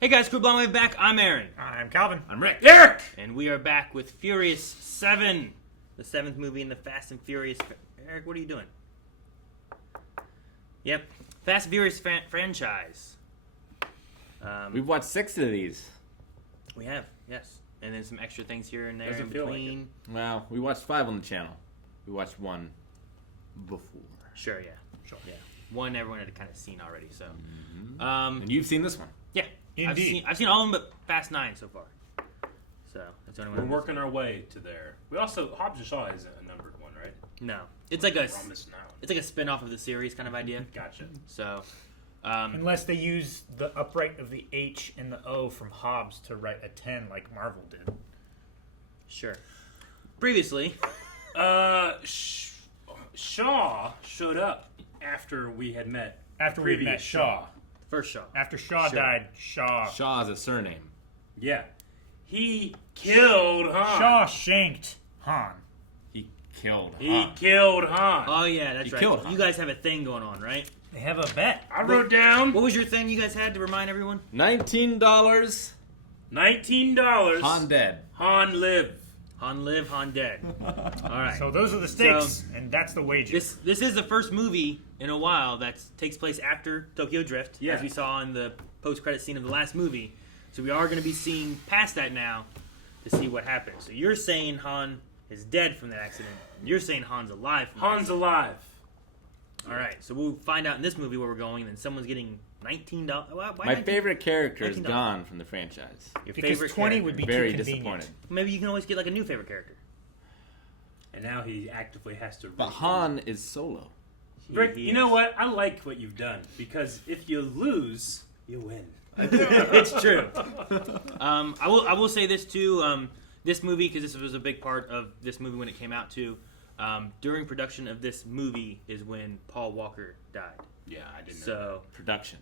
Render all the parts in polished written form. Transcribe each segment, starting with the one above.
Hey guys, Crew Blonde Wave back. I'm Aaron. I'm Calvin. I'm Rick. Eric! And we are back with Furious 7, the 7th movie in the Fast and Furious... Eric, what are you doing? Yep. Fast and Furious franchise. We've watched 6 of these. We have, yes. And then some extra things here and there Doesn't in feel like between. Well, we watched 5 on the channel. We watched 1 before. Sure, yeah. Sure. Yeah. One everyone had kind of seen already, so... And you've seen this one. Yeah. Indeed. I've seen all of them but Fast 9 so far. So, that's the only one. We're working our way to there. We also, Hobbs and Shaw isn't a numbered one, right? No. It's like a... We're missing out. It's like a spin-off of the series kind of idea. Gotcha. So... Unless they use the upright of the H and the O from Hobbs to write a 10 like Marvel did. Sure. Previously... Shaw showed up after we had met. After we met Shaw. First Shaw. After Shaw Sure. died, Shaw Shaw is a surname. Yeah. He killed Han. shanked Han. He killed He Han. killed Han. Oh yeah, that's He right. killed Han. You guys have a thing going on, right? They have a bet. I wrote down What was your thing you guys had to remind everyone? $19. $19. Han dead. Han live. Han live, Han dead. All right. So those are the stakes, and that's the wager. This is the first movie in a while that takes place after Tokyo Drift, Yeah. as we saw in the post-credit scene of the last movie. So we are going to be seeing past that now to see what happens. So you're saying Han is dead from that accident. You're saying Han's alive from that Han's accident. alive. All right. So we'll find out in this movie where we're going, and then someone's getting $19. Why My 19? favorite character is $19. gone from the franchise. Your because favorite 20 character. would be Very too convenient. disappointed. Maybe you can always get like a new favorite character. And now he actively has to. But Han is solo. Rick, He you is. know what? I like what you've done because if you lose, you win. It's true. I will say this too. This movie, because this was a big part of this movie when it came out too. During production of this movie is when Paul Walker died. Yeah, I didn't know. So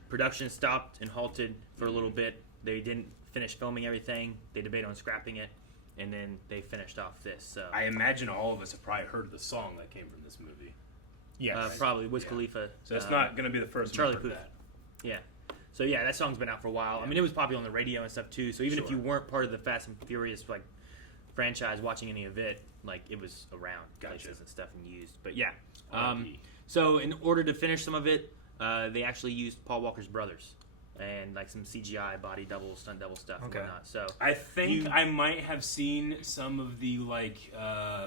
Production. stopped and halted for a little bit. They didn't finish filming everything. They debated on scrapping it, and then they finished off this. So I imagine all of us have probably heard the song that came from this movie. Yes. probably Wiz Yeah. Khalifa. So it's not going to be the first Charlie one I've heard Puth. Yeah. So yeah, that song's been out for a while. I mean, it was popular on the radio and stuff too. So even if Sure. you weren't part of the Fast and Furious like franchise, watching any of it, like it was around Gotcha. places and stuff and used. But yeah. R.I.P. So in order to finish some of it, they actually used Paul Walker's brothers and like some CGI body double, stunt double stuff Okay. and whatnot. So I think I might have seen some of the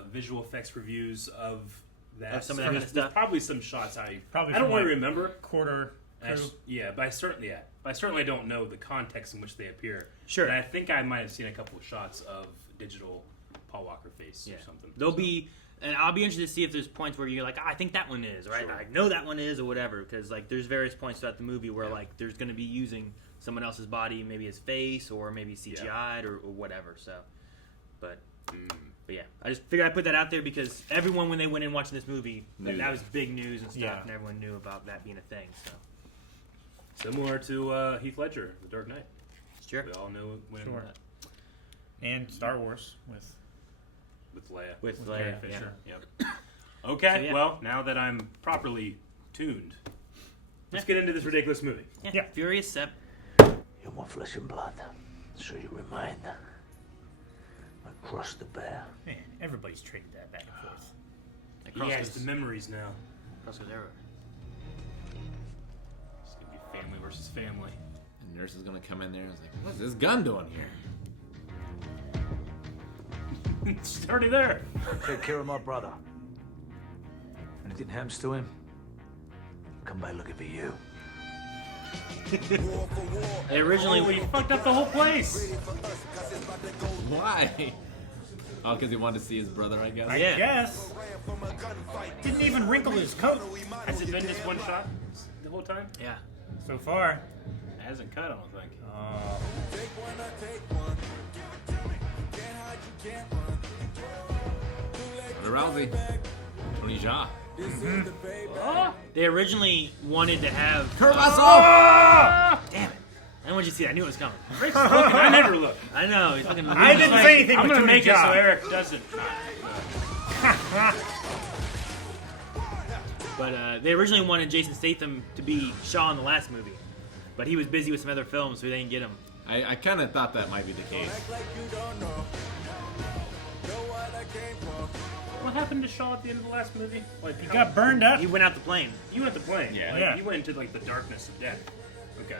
visual effects reviews of that. Of some of that So kind of there's stuff? Probably some shots I Probably don't from, really like, remember. Quarter crew. But I certainly don't know the context in which they appear. Sure. But I think I might have seen a couple of shots of digital Paul Walker face or something. There'll be, and I'll be interested to see if there's points where you're like, I think that one is, right? Sure. I know that one is, or whatever, because like there's various points throughout the movie where like there's going to be using someone else's body, maybe his face, or maybe CGI'd or whatever. So, but yeah, I just figured I'd put that out there because everyone when they went in watching this movie, that was big news and stuff, Yeah. and everyone knew about that being a thing. So, Similar to Heath Ledger, The Dark Knight. sure. We all know when Sure. that And Star Wars with with Leia. With Leia Leia, Fisher. Yep. Okay, So, yeah. well, now that I'm properly tuned, let's get into this ridiculous movie. Yeah. Furious 7. You're more flesh and blood, so you remind. I crushed the bear. man, everybody's traded that back and forth. That He cross has goes- the memories now. cross goes everywhere. It's gonna be family versus family. The nurse is gonna come in there and is like, what's this gun doing here? It's already there. Take care of my brother. Anything happens to him, come by looking for you. They originally We fucked up the whole place. Why? Oh, because he wanted to see his brother, I guess. I Yeah. guess. Didn't even wrinkle his coat Has it been just one shot the whole time? yeah. so far. It hasn't cut, I don't think. Ramsey. Tony Jaa. They originally wanted to have. Damn it! I wanted you to see that. I knew it was coming. Rick's looking. I never look. I know. He's fucking. I didn't say anything I'm with gonna Tony make it so Jaa. Eric doesn't. But they originally wanted Jason Statham to be Shaw in the last movie, but he was busy with some other films, so they didn't get him. I kind of thought that might be the case. What happened to Shaw at the end of the last movie? Like, He got burned up. He went out the plane. You went to plane. Yeah. Like, Yeah. He went into like the darkness of death. Okay.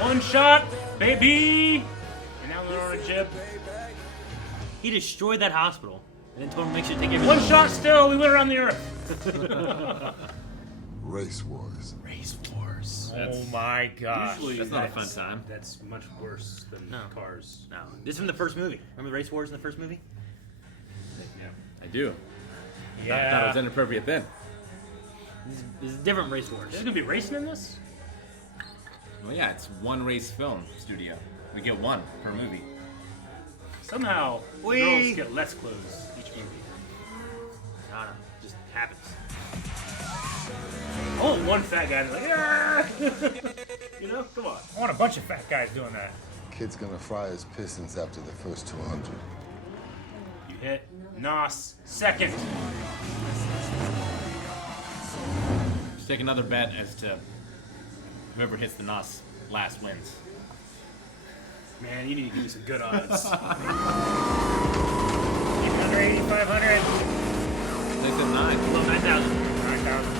One shot, baby. And now they're on a jib. He destroyed that hospital and then told him make sure to take everything. One shot still. We went around the earth. Race wars. Race wars. Oh my gosh. Usually That's not a fun time. That's much worse than No. cars. No, this is from the first movie. Remember the race wars in the first movie? Yeah. I do. I thought it Yeah. was inappropriate then. This is different race wars. There's gonna be racing in this. Well, yeah, it's one race film studio. We get one per movie. Somehow, Whee! girls get less clothes each movie. No, just happens. Oh, one fat guy like, "Ah!" You know, come on. I want a bunch of fat guys doing that. Kid's gonna fry his pistons after the first 200. You hit Nos second. Just take another bet as to whoever hits the NOS last wins. Man, you need to give me some good odds. 800, 8,500, They said 9. Well, 9,000. 9,000.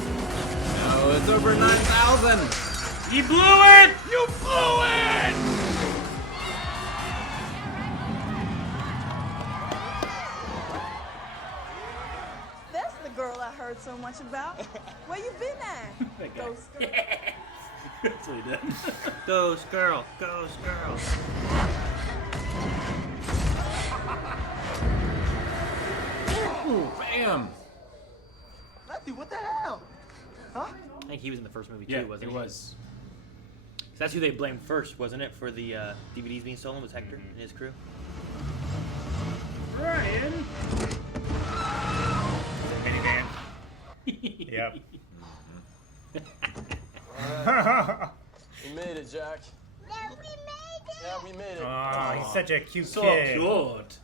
No, it's over 9,000. You blew it! You blew it! That's the girl I heard so much about. Where you been at? That guy. Ghost girl. That's what he did. Ghost girl, ghost girl. Ooh, bam. Matthew, what the hell? Huh? I think he was in the first movie too, Yeah, wasn't it he? was. That's who they blamed first, wasn't it, for the DVDs being stolen? Was Hector and his crew? Ryan. Minivan. Yep. We made it, Jack. Yeah, we made it. Oh, he's such a cute So kid. cute.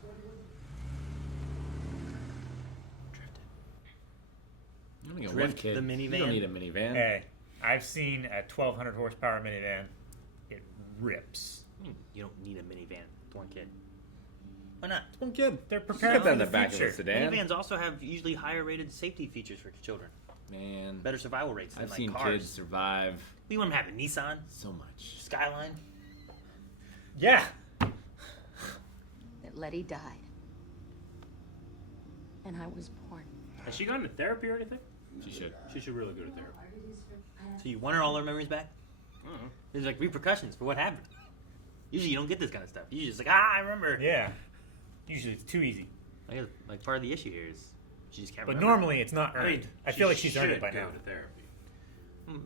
You only got Drift one kid. the You minivan? don't need a minivan. Hey, I've seen a 1,200 horsepower minivan. It rips. You don't need a minivan with one kid. Why not? One kid. They're You prepared got that for in the the back future. of a sedan. Minivans also have usually higher rated safety features for children. Man, Better survival rates than I've like seen cars. kids survive We want to have a Nissan, so much. Skyline. Yeah. That Letty died. And I was born. Has she gone to therapy or anything? She should. She should really go to therapy. So you want her all her memories back? There's like repercussions for what happened. Usually you don't get this kind of stuff. You just like, I remember. Yeah. Usually it's too easy. I guess, like part of the issue here is she just can't But remember. normally it's not earned. I feel like she's earned it by now. Go to therapy.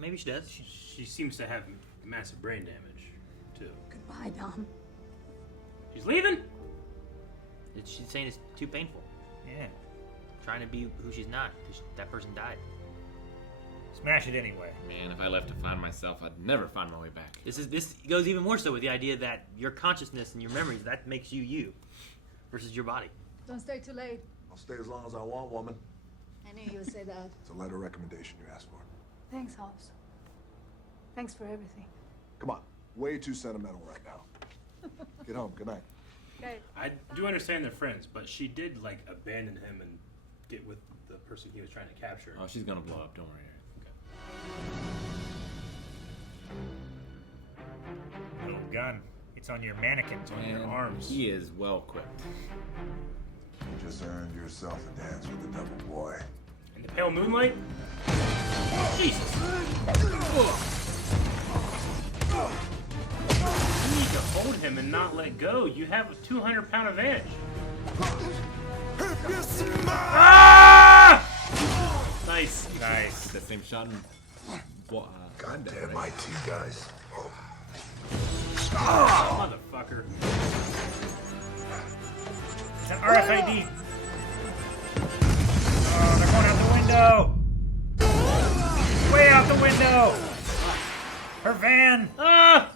Maybe she does. She seems to have massive brain damage, too. Goodbye, Dom. She's leaving? She's saying it's too painful. Yeah. Trying to be who she's not because that person died. Smash it anyway. Man, if I left to find myself, I'd never find my way back. This goes even more so with the idea that your consciousness and your memories, that makes you versus your body. Don't stay too late. I'll stay as long as I want, woman. I knew you would say that. It's a letter of recommendation you asked for. Thanks, Hobbs. Thanks for everything. Come on. Way too sentimental right now. Get home. Good night. Okay. I do understand they're friends, but she did, like, abandon him and get with the person he was trying to capture. Oh, she's gonna blow up. Don't worry. Little gun. It's on your mannequin. It's on your Man, arms. he is well equipped. You just earned yourself a dance with the devil boy. In the pale moonlight? Jesus! You need to hold him and not let go. You have a 200-pound advantage. Ah! Nice. Nice. That same shot. Goddamn IT guys. Motherfucker. It's an RFID. Oh, they're going out the window. Way out the window. Her van. Ah!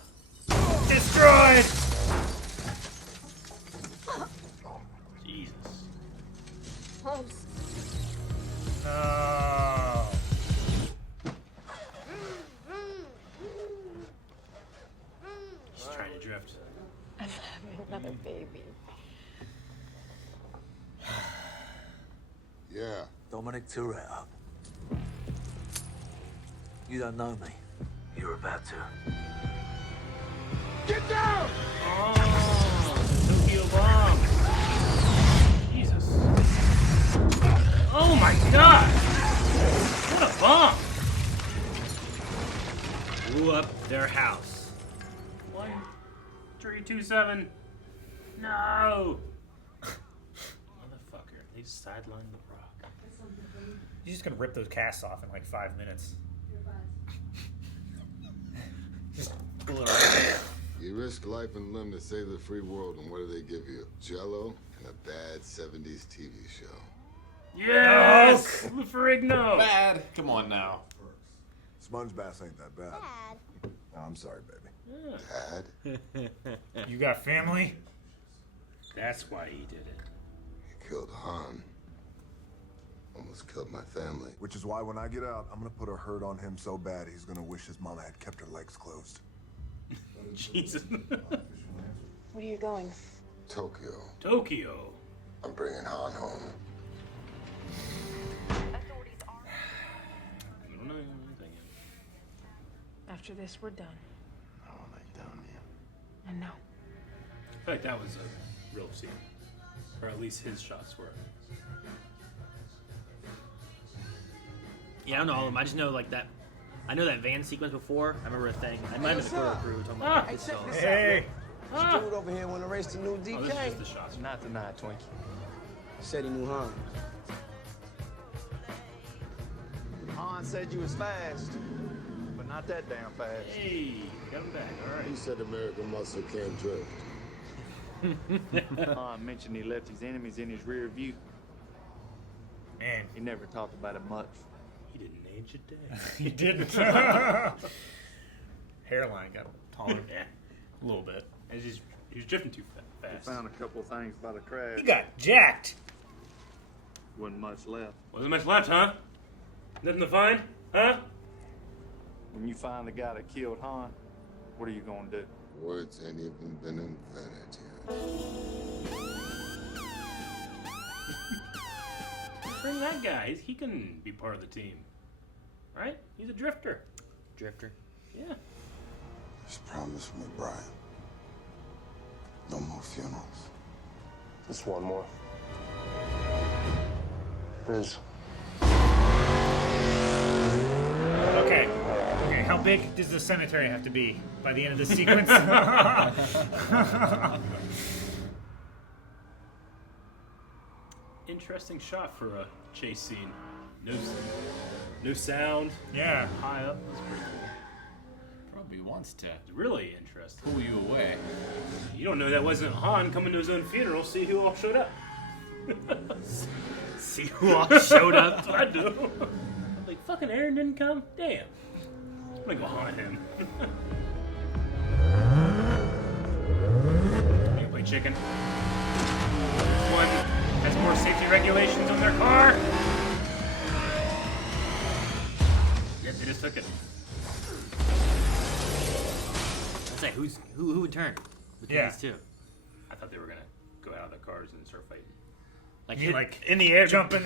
Destroyed. Jesus. Hobbs. No. Another baby. Yeah. Dominic Toretto. You don't know me. You're about to. Get down! Oh, Tokyo bomb. Jesus. Oh my God! What a bomb! Blew up their house. 1327. No! Motherfucker. They just sidelined the rock. You're just gonna rip those casts off in like 5 minutes. Just pull it right. You risk life and limb to save the free world, and what do they give you? Jello and a bad 70s TV show. Yes! Lou Ferrigno! Bad. Come on now. Sponge bass ain't that bad. Oh, I'm sorry, baby. Dad? You got family? That's why he did it. He killed Han. Almost killed my family. Which is why when I get out, I'm gonna put a hurt on him so bad he's gonna wish his mama had kept her legs closed. Jesus. Where are you going? Tokyo. Tokyo. I'm bringing Han home. I don't know anything. After this, we're done. Oh, they done you. I know. I feel like that was a real scene. Or at least his shots were. Yeah, I don't know all of them. I just know like that. I know that van sequence before. I remember a thing. I might have been the quarter crew talking about Hey, this check song. this Hey! This dude over here want to race the new DK. Oh, this is just the shots. Not tonight, Twinkie. Said he knew Han. Han said you was fast, but not that damn fast. Hey, got him back. All He right. said American muscle can't drift. Han mentioned he left his enemies in his rear view. Man, He never talked about it much. He didn't age a day. he didn't. Hairline got taller Yeah. a little bit. And he was drifting too He fast. found a couple of things by the crash. He got jacked. Wasn't much left. Wasn't much left, huh? Nothing to find, huh? When you find the guy that killed Han, what are you gonna do? Words ain't even been invented yet. Bring that guy. He can be part of the team. Right? He's a drifter. Drifter. Yeah. Just promise me, Brian. No more funerals. Just one more. Riz. Okay. Okay, how big does the cemetery have to be by the end of the sequence? Interesting shot for a chase scene. No sound. Yeah. High up. That's pretty cool. Probably wants to It's really interesting. pull you away. You don't know that wasn't Han coming to his own funeral. See who all showed up. See who all showed up. That's what I do. I'm like, fucking Aaron didn't come? Damn. I'm gonna go haunt him. You play chicken. One has more safety regulations on their car. Yep, they just took it. Let's say who would turn between Yeah. these two? I thought they were gonna go out of their cars and start fighting. Like, You hit- like in the air. jump in.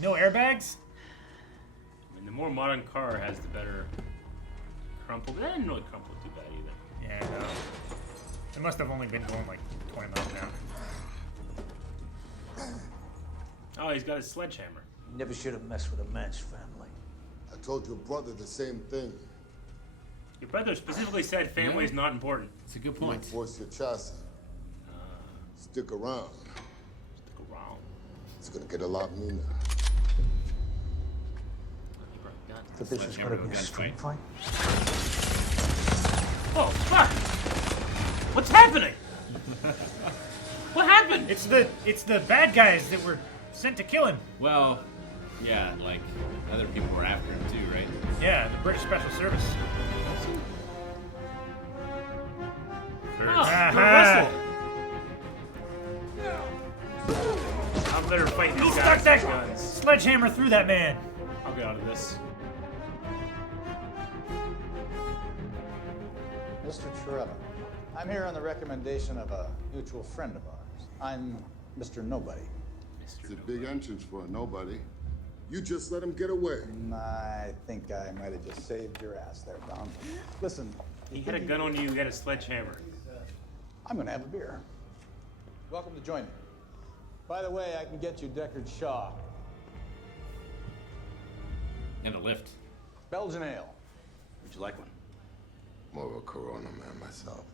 No airbags? I mean, the more modern car has, the better crumple. But that didn't really crumple too bad either. Yeah, no. It must have only been going like 20 miles an hour. Oh, he's got his sledgehammer. You never should have messed with a man's family. I told your brother the same thing. Your brother specifically said family is not important. It's a good point. Force your chassis. Stick around. Stick around. It's gonna get a lot meaner. He brought a gun. So this is Sledgehammer gonna be a gunfight. street fight? Oh, fuck! What's happening? What happened? It's the bad guys that were sent to kill him. Well, yeah, like other people were after him too, right? Yeah, the British Special Service. Oh, Aha. wrestle. I'm better fighting He these stuck guys that with guns. sledgehammer through that man. I'll get out of this. Mr. Toretto, I'm here on the recommendation of a mutual friend of ours. I'm Mr. Nobody. It's a big entrance for a nobody. You just let him get away. I think I might have just saved your ass there, Dom. Listen. He had a gun on you, you got a sledgehammer. I'm gonna have a beer. Welcome to join me. By the way, I can get you Deckard Shaw. And a lift. Belgian ale. Would you like one? More of a Corona man myself.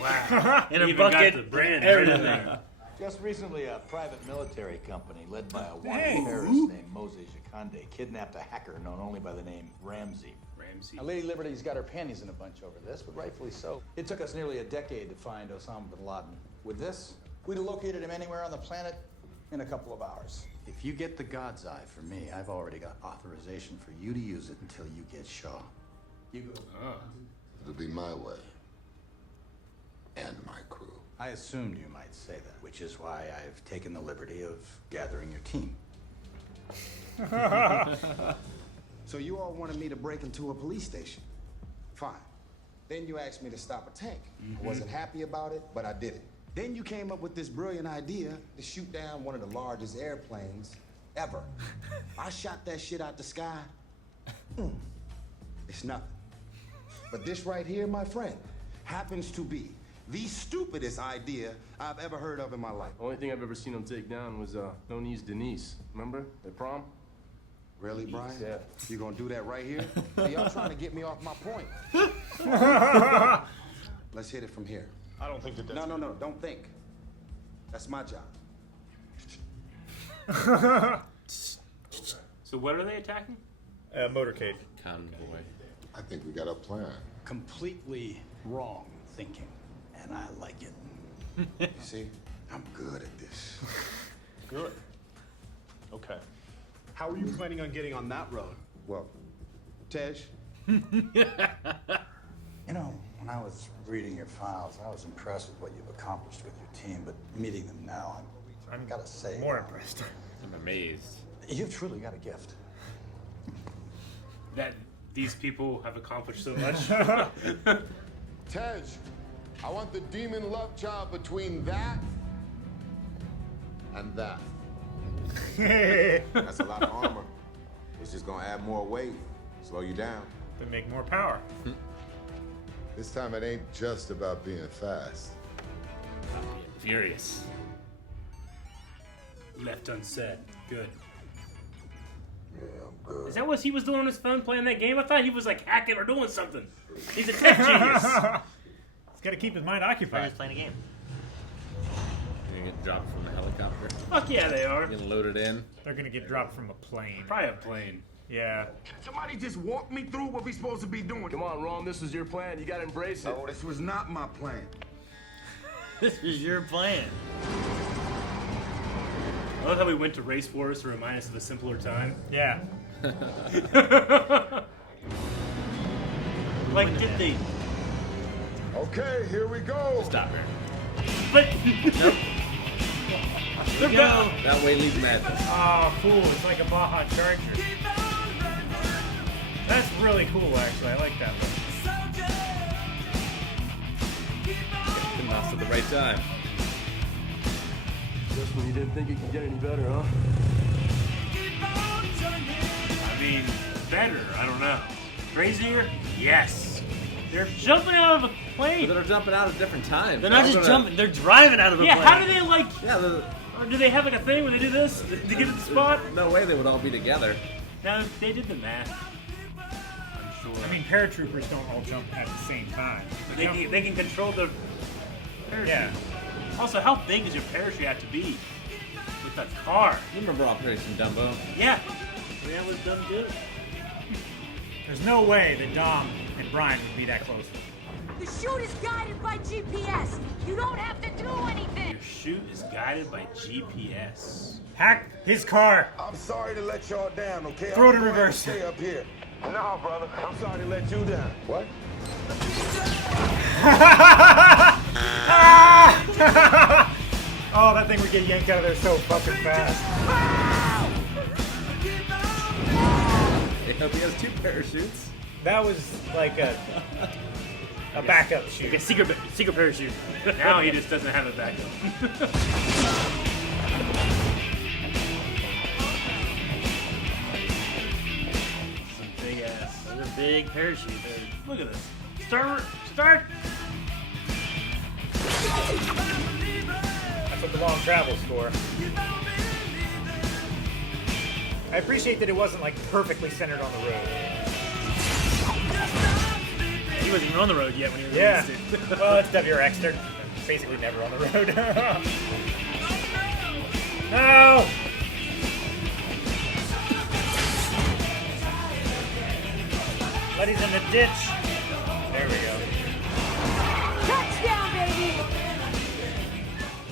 Wow. In a Even bucket, got the brand, everything. Just recently, a private military company led by a wanted Hey. terrorist named Moses Jakande kidnapped a hacker known only by the name Ramsey. Ramsey. Now, Lady Liberty's got her panties in a bunch over this, but rightfully so. It took us nearly a decade to find Osama bin Laden. With this, we'd have located him anywhere on the planet in a couple of hours. If you get the God's Eye for me, I've already got authorization for you to use it until you get Shaw. You go. It'll be my way. And my crew. I assumed you might say that, which is why I've taken the liberty of gathering your team. So you all wanted me to break into a police station. Fine. Then you asked me to stop a tank. I wasn't happy about it, but I did it. Then you came up with this brilliant idea to shoot down one of the largest airplanes ever. I shot that shit out the sky. It's nothing. But this right here, my friend, happens to be the stupidest idea I've ever heard of in my life. Only thing I've ever seen him take down was No Knees Denise. Remember? At prom? Really, Brian? Yeah. You gonna do that right here? Hey, y'all trying to get me off my point. Let's hit it from here. I don't think that that's... No, don't think. That's my job. So what are they attacking? Motorcade. Convoy. I think we got a plan. Completely wrong thinking, and I like it. You see? I'm good at this. Good. Okay. How are you planning on getting on that road? Well, Tej, You know, when I was reading your files, I was impressed with what you've accomplished with your team, but meeting them now, I've got to say... More impressed. I'm amazed. You've truly got a gift. That these people have accomplished so much. Tej, I want the demon love child between that and that. That's a lot of armor. It's just gonna add more weight, slow you down. They make more power. This time it ain't just about being fast. Furious. Left unsaid. Good. Yeah, I'm good. Is that what he was doing on his phone playing that game? I thought he was like hacking or doing something. He's a tech genius. He's got to keep his mind occupied. Just playing a game. You're gonna get dropped from the helicopter. Fuck yeah, they are. Getting loaded in. They're going to get dropped from a plane. Probably a plane. Yeah. Somebody just walk me through what we supposed to be doing. Come on, Ron, this was your plan. You gotta embrace it. Oh, this was not my plan. This is your plan. I love how we went to Race Wars to remind us of a simpler time. Yeah. Like, did they? Okay, here we go. Stop her. But Nope. There we go. That way leads madness. Oh, cool. It's like a Baja Charger. That's really cool, actually. I like that one. The mouse at the right time. Just when you didn't think it could get any better, huh? I mean, better. I don't know. Crazier? Yes. They're jumping out of a plane. But they're jumping out at different times. They're not just jumping. They're driving out of a Yeah, plane. how do they like? Yeah, Or do they have like a thing where they do this to get to the spot? no way they would all be together. No, they did the math. I'm sure. I mean, paratroopers don't all jump at the same time. They can control the parachute. Yeah. Also, how big does your parachute have to be with a car? You remember Operation Dumbo? Yeah. That was done good. There's no way that Dom and Brian would be that close. The chute is guided by GPS. You don't have to do anything. Your chute is guided by GPS. Hack his car. I'm sorry to let y'all down, okay? Throw it in I'm going to reverse. Stay up here. No, brother. I'm sorry to let you down. What? Oh, that thing would get yanked out of there so fucking fast. I hope he has two parachutes. That was like a A backup chute. Like a secret parachute. Now he just doesn't have a backup. Some big ass. Those are big parachutes. Look at this. Start. That's what the long travel's for. I appreciate that it wasn't like perfectly centered on the road. He wasn't even on the road yet when he released Yeah. it. Well, it's WRX. They're basically never on the road. No! Letty's in the ditch. There we go. Touchdown, baby!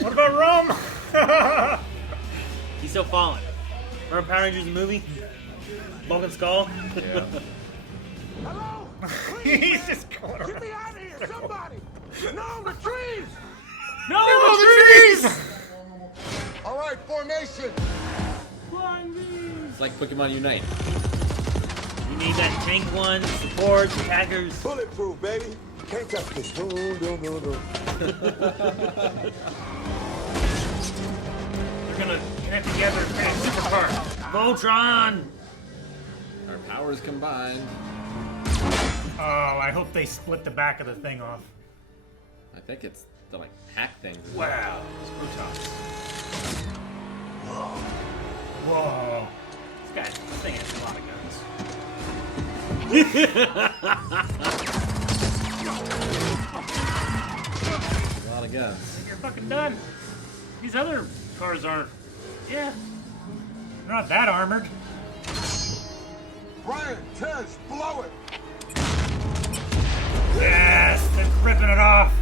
What about Rome? He's still falling. Remember Power Rangers the movie? Vulcan Skull? Yeah. He's just going around. Get me out of here, somebody! No, the trees! No, the trees! All right, formation. It's like Pokemon Unite. You need that tank one, support, attackers. Bulletproof, baby. Can't touch this. No. They're gonna connect together and create a supercar. Voltron! Our powers combined. Oh, I hope they split the back of the thing off. I think it's the like hack thing. Wow. Whoa. This thing has a lot of A lot of guns. You're fucking done. These other cars aren't. Yeah. They're not that armored. Brian, Tez, blow it. Yes, they're ripping it off.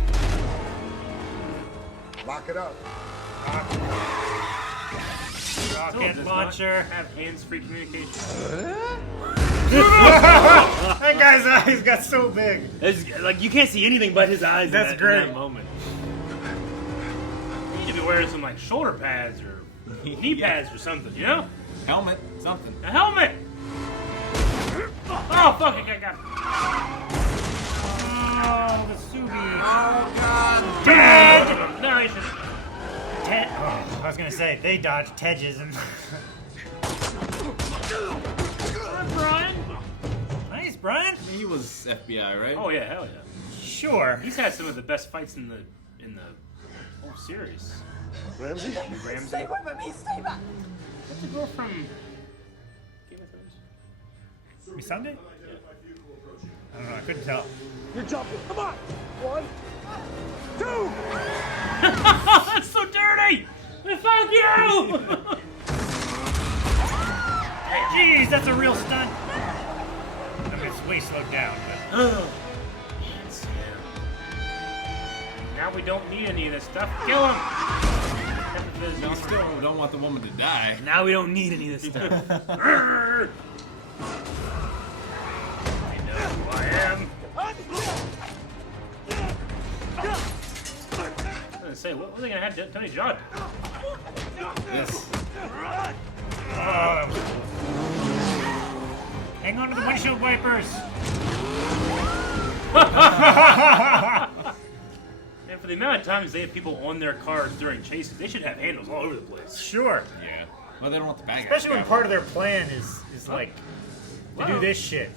Lock it up. Rocket Does launcher. not have hands-free communication. That guy's eyes got so big. It's, like, you can't see anything but his eyes That's in great. that moment. You should be wearing some like shoulder pads or knee pads or something, you know? Helmet, something. A helmet! Oh, fuck, I got Oh, the Subi. Oh god! Dead! No, you should. Ted. Oh, I was gonna say they dodged Tedges and. Brian? Nice, Brian. He was FBI, right? Oh yeah, hell yeah. Sure. He's had some of the best fights in the whole series. Ramsey? Ramsey. Stay away from me, stay back! What's the girl from Game of Thrones? Me Sunday? I don't know. I couldn't tell. You're jumping. Come on. 1, 2. That's so dirty! Fuck you! Jeez, that's a real stunt. I mean, it's way slowed down, but. Now we don't need any of this stuff. Kill him! You still don't want the woman to die. Now we don't need any of this stuff. I know who I am. I was gonna say, what are they gonna have Tony Jaa do? Yes. Hang on to the windshield wipers. And for the amount of times they have people on their cars during chases, they should have handles all over the place. Sure. Yeah. Well, they don't want the bag. Especially when part of their plan is like to do this shit.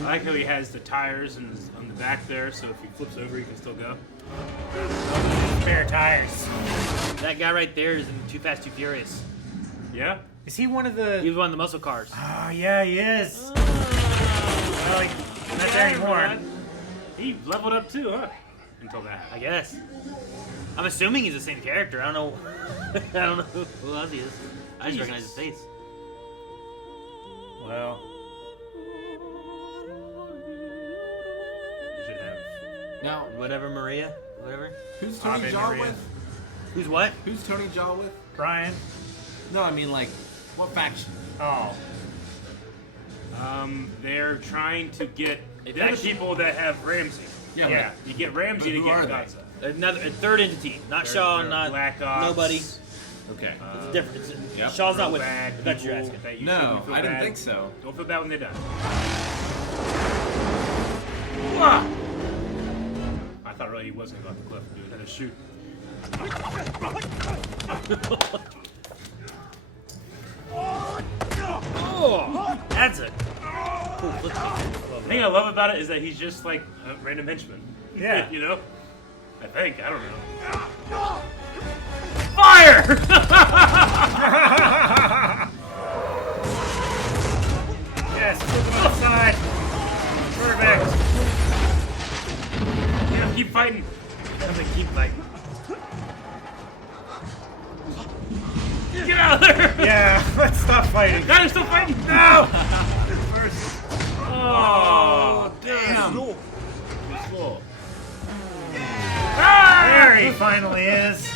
I like how he has the tires on the back there, so if he flips over, he can still go. Spare tires. That guy right there is in Too Fast, Too Furious. Yeah? Is he one of the? He was one of the muscle cars. Oh yeah, he is. Well, he's not there anymore. He leveled up too, huh? Until that. I guess. I'm assuming he's the same character. I don't know. I don't know who else he is. I just recognize his face. Well. Should have. Now, Whatever, Maria. Whatever. who's Tony Ave Jaa Maria. with? Who's what? Who's Tony Jaa with? Brian. No, I mean like, what faction? Oh. They're trying to get the other faction? people that have Ramsey. Yeah. You get Ramsey But to who get are they? Gaza. A third entity. Not Shaw, They're not Black Ops. nobody. Okay. It's different. It's, Yep. Shaw's not with Bad them. That's what you're people asking. that you No, shouldn't feel I didn't bad. think so. Don't feel bad when they're done. I thought really he was going to go off the cliff, dude. Had to shoot. Oh, that's a cool flip. The thing I love about it is that he's just like a random henchman. Yeah. You know? I think. I don't know. Fire! Yes, take him outside. Perfect. You know, keep fighting. I'm gonna keep fighting. Get out of there! Yeah, let's stop fighting. God, they're still fighting! No! Oh, damn. Too slow. There he finally is.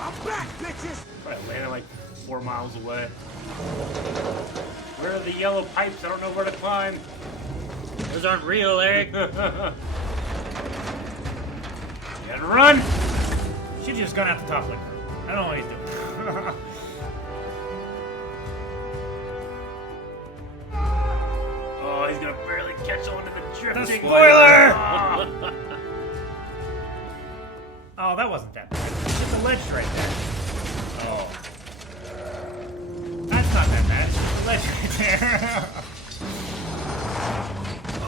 I'm back, bitches! Probably landed like 4 miles away. Where are the yellow pipes? I don't know where to climb. Those aren't real, Eric. Gotta run! Should've just gone out the top window. I don't know what he's doing. Oh, he's gonna barely catch on to the drifting. The spoiler! Oh, that wasn't that bad. It's just a ledge right there. Oh. That's not that bad. It's just a ledge right there.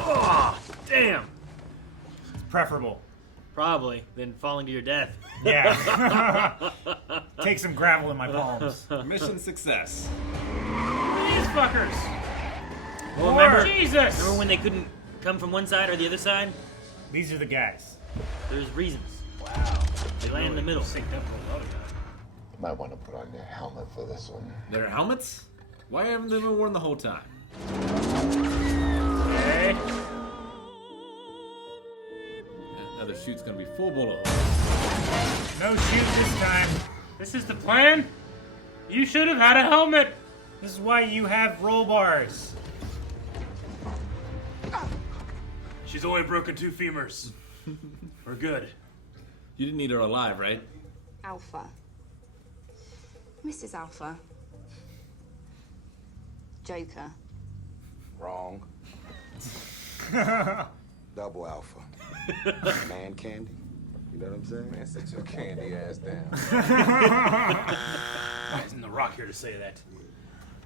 Oh, damn. It's preferable. Probably than falling to your death. Yeah. Take some gravel in my palms. Mission success. These fuckers! Well, remember, Jesus! remember when they couldn't come from one side or the other side? These are the guys. There's reasons. Wow. They land in the middle. Synced up for a lot of guys. Might want to put on your helmet for this one. Their helmets? Why haven't they been worn the whole time? Okay. Another shoot's gonna be full bullet. No shoot this time. This is the plan? You should have had a helmet! This is why you have roll bars. She's only broken 2 femurs. We're good. You didn't need her alive, right? Alpha. Mrs. Alpha. Joker. Wrong. Double alpha. Man candy. You know what I'm saying? Man, sit your candy ass down. Isn't The Rock here to say that?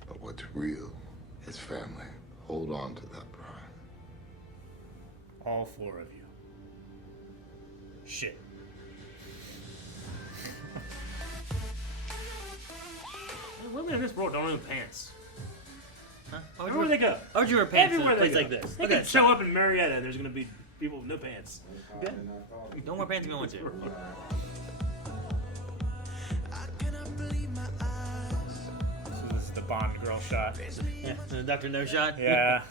But what's real is family. Hold on to that, bro. All 4 of you. Shit. Women in this world don't own pants. Huh? Everywhere they go. How would you wear pants in a Everywhere place they go. like this? They Look at could that show stuff. up in Marietta. There's gonna be people with no pants. Okay? Don't wear pants if you don't want to. So this is the Bond girl shot. Yeah, the Dr. No Shot. Yeah.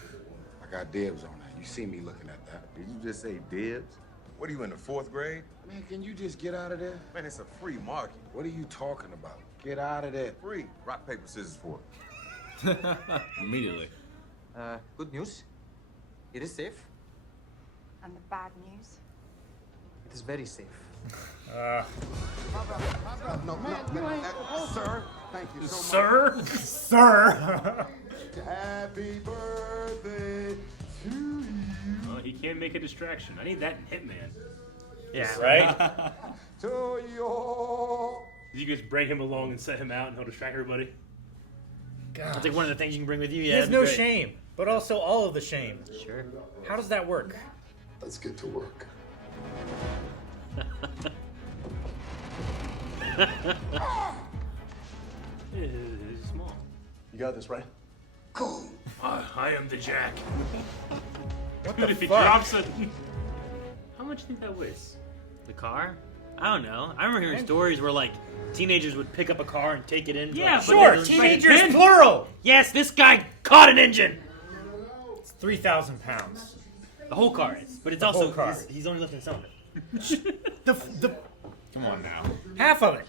I got dibs on that. You see me looking at that. Did you just say dibs? What are you in the 4th grade? Man, can you just get out of there? Man, it's a free market. What are you talking about? Get out of there. Free. Rock, paper, scissors for it. Immediately. Good news. It is safe. And the bad news? It is very safe. No, man, you ain't. Sir, thank you so Sir? Sir. Happy birthday to you. Well, he can't make a distraction. I need that in Hitman. Yeah, Right? To you. You just bring him along and set him out and he'll distract everybody. That's like one of the things you can bring with you. He Yeah, has that'd be no great. shame, but also all of the shame. Sure. How does that work? Let's get to work. It's small. You got this, right? I am the Jack. What Dude, the if he fuck? drops it. How much do you think that weighs? The car? I don't know. I remember hearing stories where like teenagers would pick up a car and take it in. Yeah, like, but Sure, it's teenagers like- plural. Yes, this guy caught an engine. It's 3,000 pounds. The whole car is, but it's The also whole car. he's only lifting some of it. The Come on now. half of it.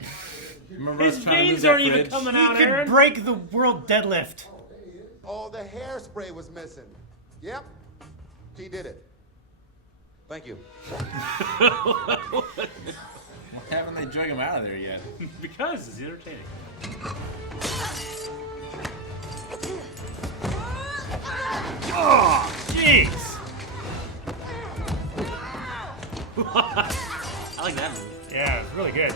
Remember His us trying to move veins that aren't even fridge? coming He out, could Aaron. break the world deadlift. Oh, the hairspray was missing. Yep. He did it. Thank you. Why haven't they drug him out of there yet? Because it's entertaining. Oh, jeez. I like that movie. Yeah, it's really good.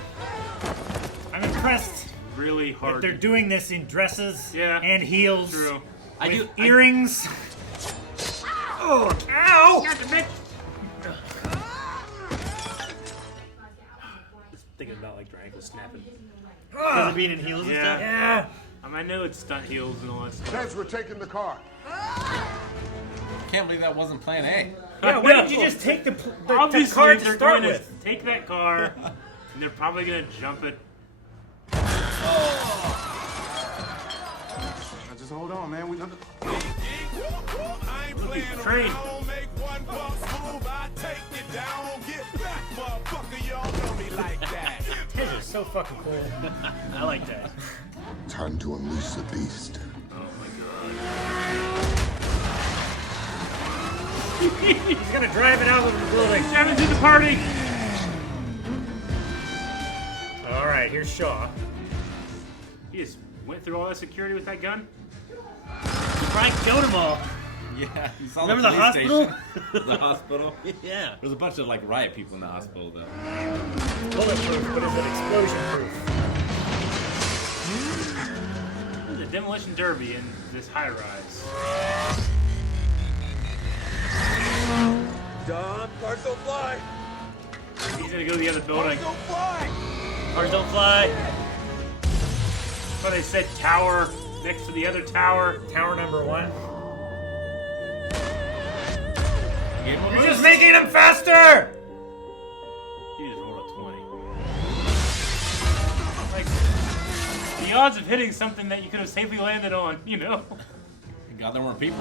I'm impressed Really that hard. they're doing this in dresses and heels. True. With earrings. Oh, ow! Just thinking about like your ankle snapping. Because of being in heels and stuff? Yeah. I know it's stunt heels and all that stuff. Heads, we're taking the car. Can't believe that wasn't plan A. Yeah, why didn't you just take the Obviously, car to they're start going with? to take that car, and they're probably going to jump it. Now just hold on, man. We know Train. This is so fucking cool. I like that. Time to unleash the beast. He's gonna drive it out of the building. Driving to the party. All right, here's Shaw. He just went through all that security with that gun. Frank killed them all. Yeah, you saw Remember the police hospital? station. The hospital. Yeah. There's a bunch of like riot people in the hospital though. Bulletproof, but is it explosion proof? There's a demolition derby in this high rise. John, cars don't fly. He's gonna go to the other building. Cars don't fly. Cars don't fly. But they said tower next to the other tower. Tower number 1. You're just making him faster! He just rolled a 20. Like, the odds of hitting something that you could have safely landed on, you know? Thank God there weren't people.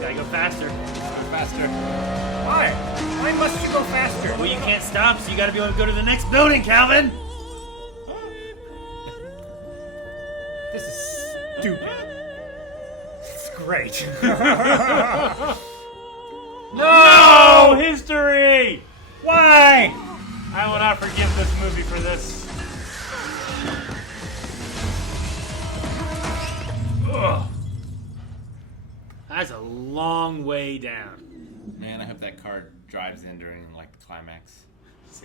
Gotta go faster. Go faster. Why? Why must you go faster? Well, you can't stop, so you gotta be able to go to the next building, Calvin! This is stupid. It's great. No! History! Why? I will not forgive this movie for this. Ugh. That's a long way down. Man, I hope that car drives in during like the climax. It's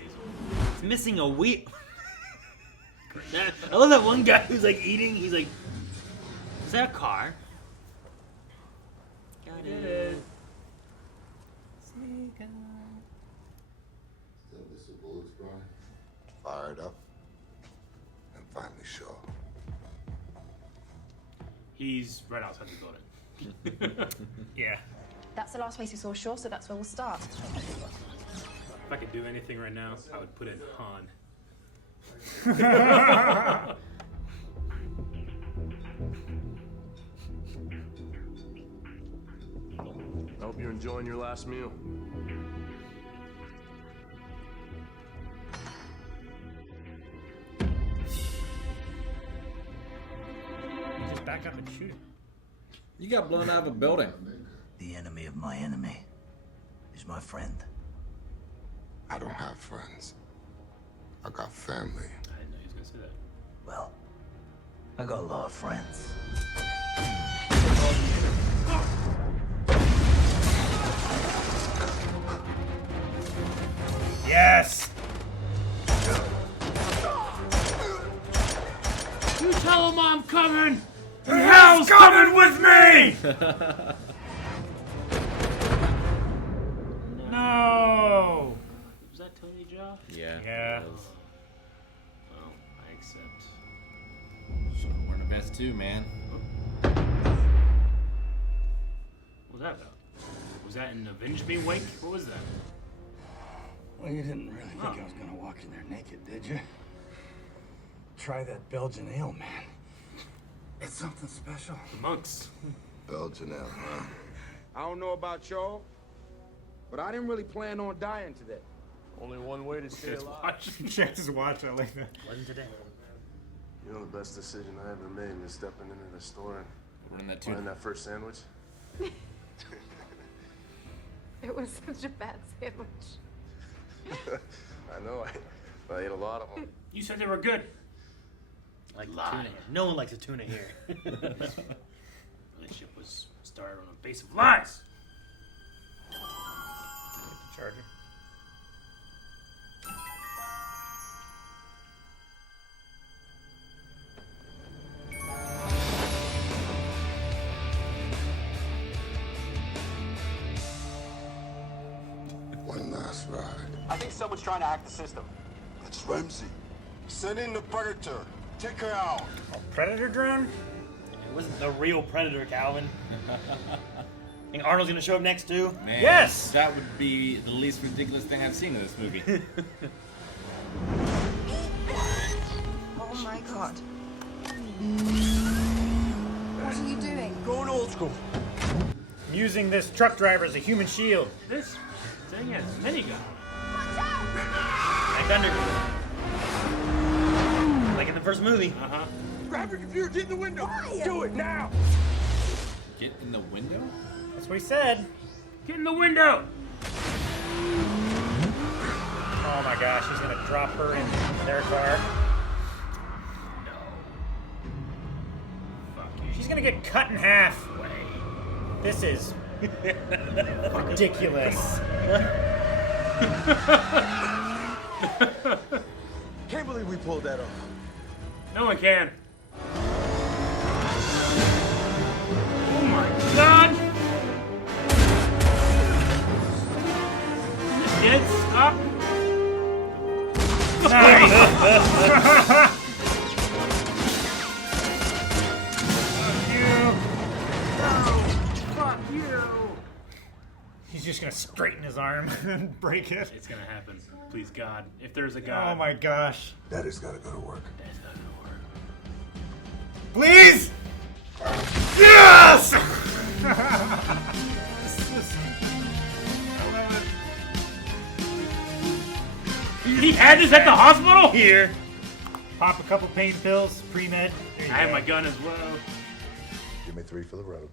missing a wheel. I love that one guy who's like eating. He's like, "Is that a car?" Got it. Still miss the bullets, Brian? Fired up. And finally sure. He's right outside the building. Yeah. That's the last place we saw Shaw, so that's where we'll start. If I could do anything right now, I would put in Han. I hope you're enjoying your last meal. Just back up and shoot him. You got blown out of a building. The enemy of my enemy is my friend. I don't have friends. I got family. I didn't know he was gonna say that. Well, I got a lot of friends. Yes! You tell him I'm coming! And hell's coming with me! No! Was that Tony Jaa? Yeah. Yeah. it was. Well, I accept. Should've worn a vest too, man. What was that about? Was that an Avenge Me wink? What was that? Well, you didn't really think I was gonna walk in there naked, did you? Try that Belgian ale, man. It's something special. The monks. Belgian ale, huh? I don't know about y'all, but I didn't really plan on dying today. Only one way to stay alive. Check his watch, I like that. Wasn't today. You know the best decision I ever made was stepping into the store and Running that buying too. that first sandwich. It was such a bad sandwich. I know, I ate a lot of them. You said they were good. Like the tuna here. No one likes a tuna here. Relationship was started on a base of lies. Charger. one's trying to hack the system. It's Ramsey. Send in the Predator. Take her out. A Predator drone? It wasn't the real Predator, Calvin. Think Arnold's gonna show up next too? Man, Yes! That would be the least ridiculous thing I've seen in this movie. Oh my god. What are you doing? Going old school. I'm using this truck driver as a human shield. This thing has minigun. Like Thunder. Like in the first movie. Uh-huh. Grab your computer, get in the window. Do it now. Get in the window? That's what he said. Get in the window. Oh my gosh, he's gonna drop her in their car. She's gonna get cut in half. This is ridiculous. Can't believe we pulled that off. No one can. Oh my god! Is this dead? Stop! Nice. Fuck you! He's just gonna straighten his arm and break it. It's gonna happen. Please, God. If there's a God. Oh my gosh. Daddy's gotta go to work. That's not gonna work. Please! Yes! He had this at the hospital? Here. Pop a couple pain pills, pre-med. I have my gun as well. Give me 3 for the road.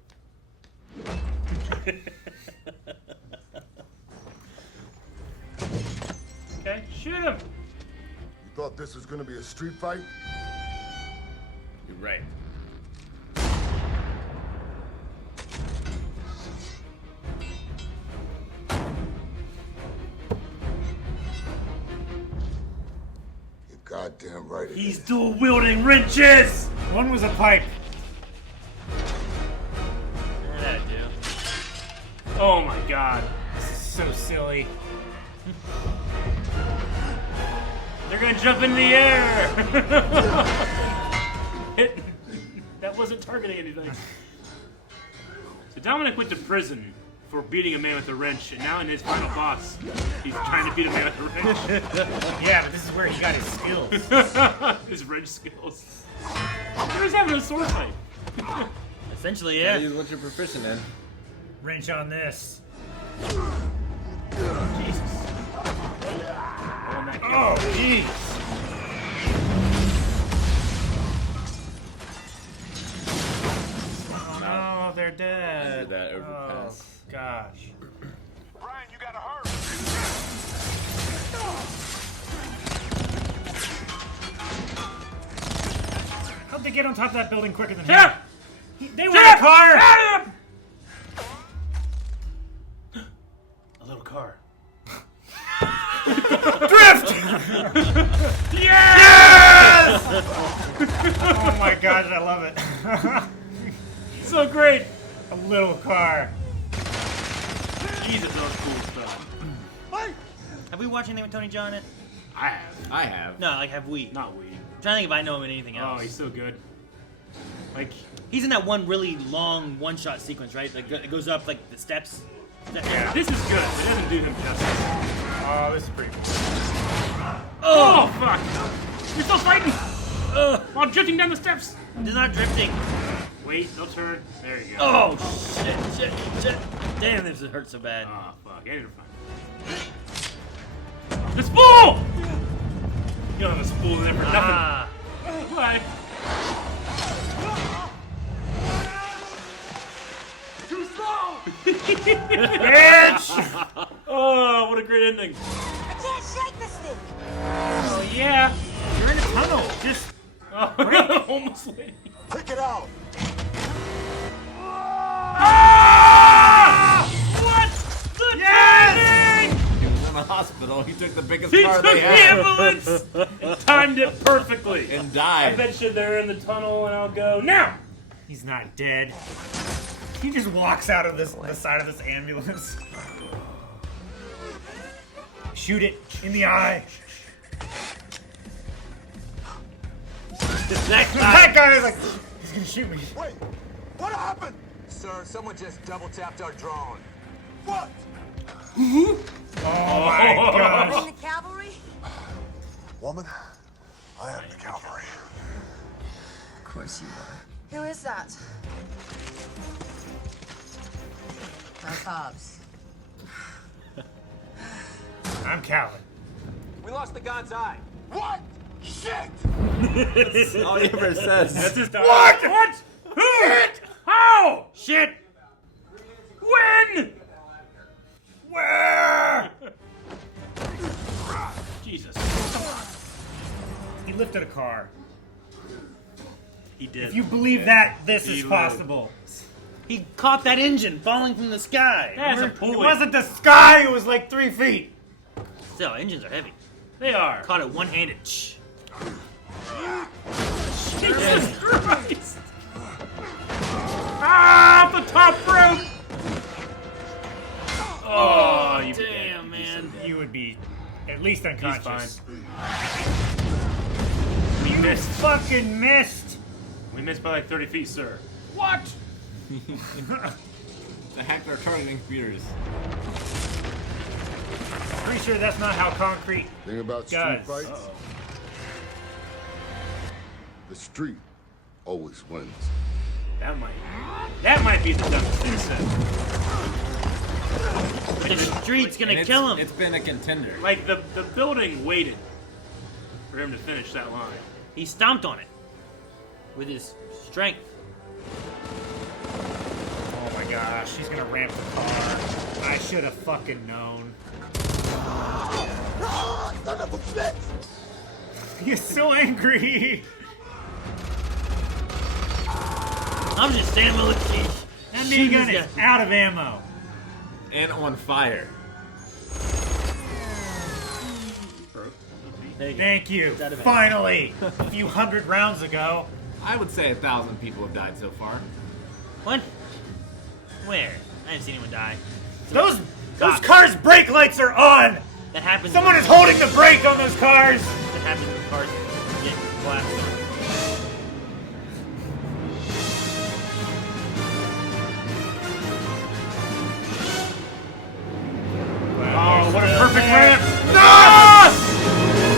Okay, shoot him. You thought this was gonna be a street fight? You're right. You're goddamn right. He's dual wielding wrenches! One was a pipe. That'd do. Oh my god. This is so silly. They're gonna jump in the air! That wasn't targeting anything. So Dominic went to prison for beating a man with a wrench, and now in his final boss, he's trying to beat a man with a wrench. Yeah, but this is where he got his skills. His wrench skills. He was having a sword fight. Essentially, yeah. That is what you're proficient in. Wrench on this. Jesus. Oh, jeez. Oh no, they're dead. That overpass. Oh, gosh. Brian, you gotta hurry. How'd they get on top of that building quicker than Shut him? They were in a car! A little car. Drift! Yes! Oh my gosh, I love it. So great. A little car. Jesus, that was cool stuff. Have we watched anything with Tony Jaa in it? I have. I have. No, like have we? Not we. I'm trying to think if I know him in anything else. Oh, he's so good. Like, he's in that one really long one-shot sequence, right? Like it goes up like the steps. Yeah. This is good. It doesn't do him justice. Oh, this is pretty cool. Oh, fuck! You're still fighting! While drifting down the steps! They're not drifting. Wait, don't turn. There you go. Oh, shit. Damn, this hurts so bad. Oh, fuck. I didn't find it. The spool! You don't have a spool in there for nothing. Bye. Too slow! Bitch! Oh, what a great ending. I can't shake this thing. Oh, yeah. You're in a tunnel. Just almost late. Pick it out. Ah! What? The timing! He was in the hospital. He took the biggest He car took they the had. ambulance and timed it perfectly. And I died. bet you they're in the tunnel and I'll go now. He's not dead. He just walks out of the side of this ambulance. Shoot it in the eye. That guy is like, he's gonna shoot me. Wait, what happened? Sir, someone just double tapped our drone. What? Oh my gosh. The cavalry? Woman, I am the cavalry. Of course you are. Who is that? That's Hobbs. I'm Calvin. We lost the god's eye. What? Shit! That's all he ever says. That's just What? What? Who? How? Shit. When? Where? Jesus. He lifted a car. He did. If you believe that, this He is lived. possible. He caught that engine falling from the sky. That's a It pulley. wasn't the sky, it was like 3 feet. Still, engines are heavy. They are. Caught it one-handed. Jesus Christ! Ah, the top rope! Oh, you damn, man. You would be at least unconscious. We You missed. fucking missed. We missed by like 30 feet, sir. What? The hacked our targeting computers. Pretty sure that's not how concrete Thing about street does. fights, the street always wins. That might be the dumbest thing said. The street's gonna And kill him. It's been a contender. Like the building waited for him to finish that line. He stomped on it with his strength. Oh my gosh, he's gonna ramp the car. I should have fucking known. He's so angry. I'm just saying, Maliki. That minigun is out of ammo. And on fire. Thank you. Finally, a few hundred rounds ago. I would say 1,000 people have died so far. What? Where? I haven't seen anyone die. Those cars' brake lights are on. That happens. Someone is holding the brake on those cars. That happens when cars get blasted. Oh, what a perfect ramp! No!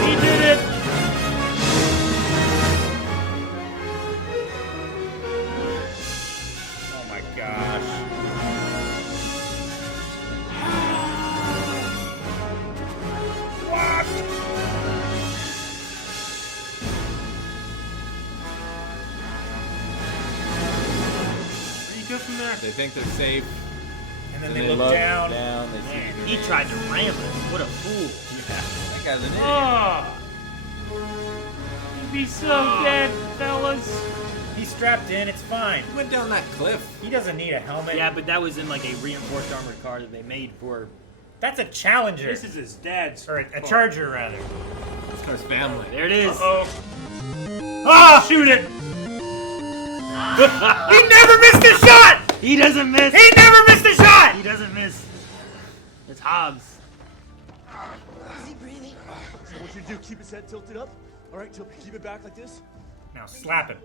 He did it! Oh my gosh. What? Where you go from there? They think they're safe. And then And they they look look down. they see Man, he tried to ram us. What a fool. that guy's an idiot. Oh! You'd be so dead, fellas. He's strapped in. It's fine. He went down that cliff. He doesn't need a helmet. Yeah, but that was in like a reinforced armored car that they made for. That's a Challenger. This is his dad's. Or a Charger, rather. This car's family. There it is. Uh-oh. Ah! Shoot it! He never missed a shot! He doesn't miss. He never missed a shot! He doesn't miss. It's Hobbs. Is he breathing? So what you do, keep his head tilted up? All right, keep it back like this. Now slap him.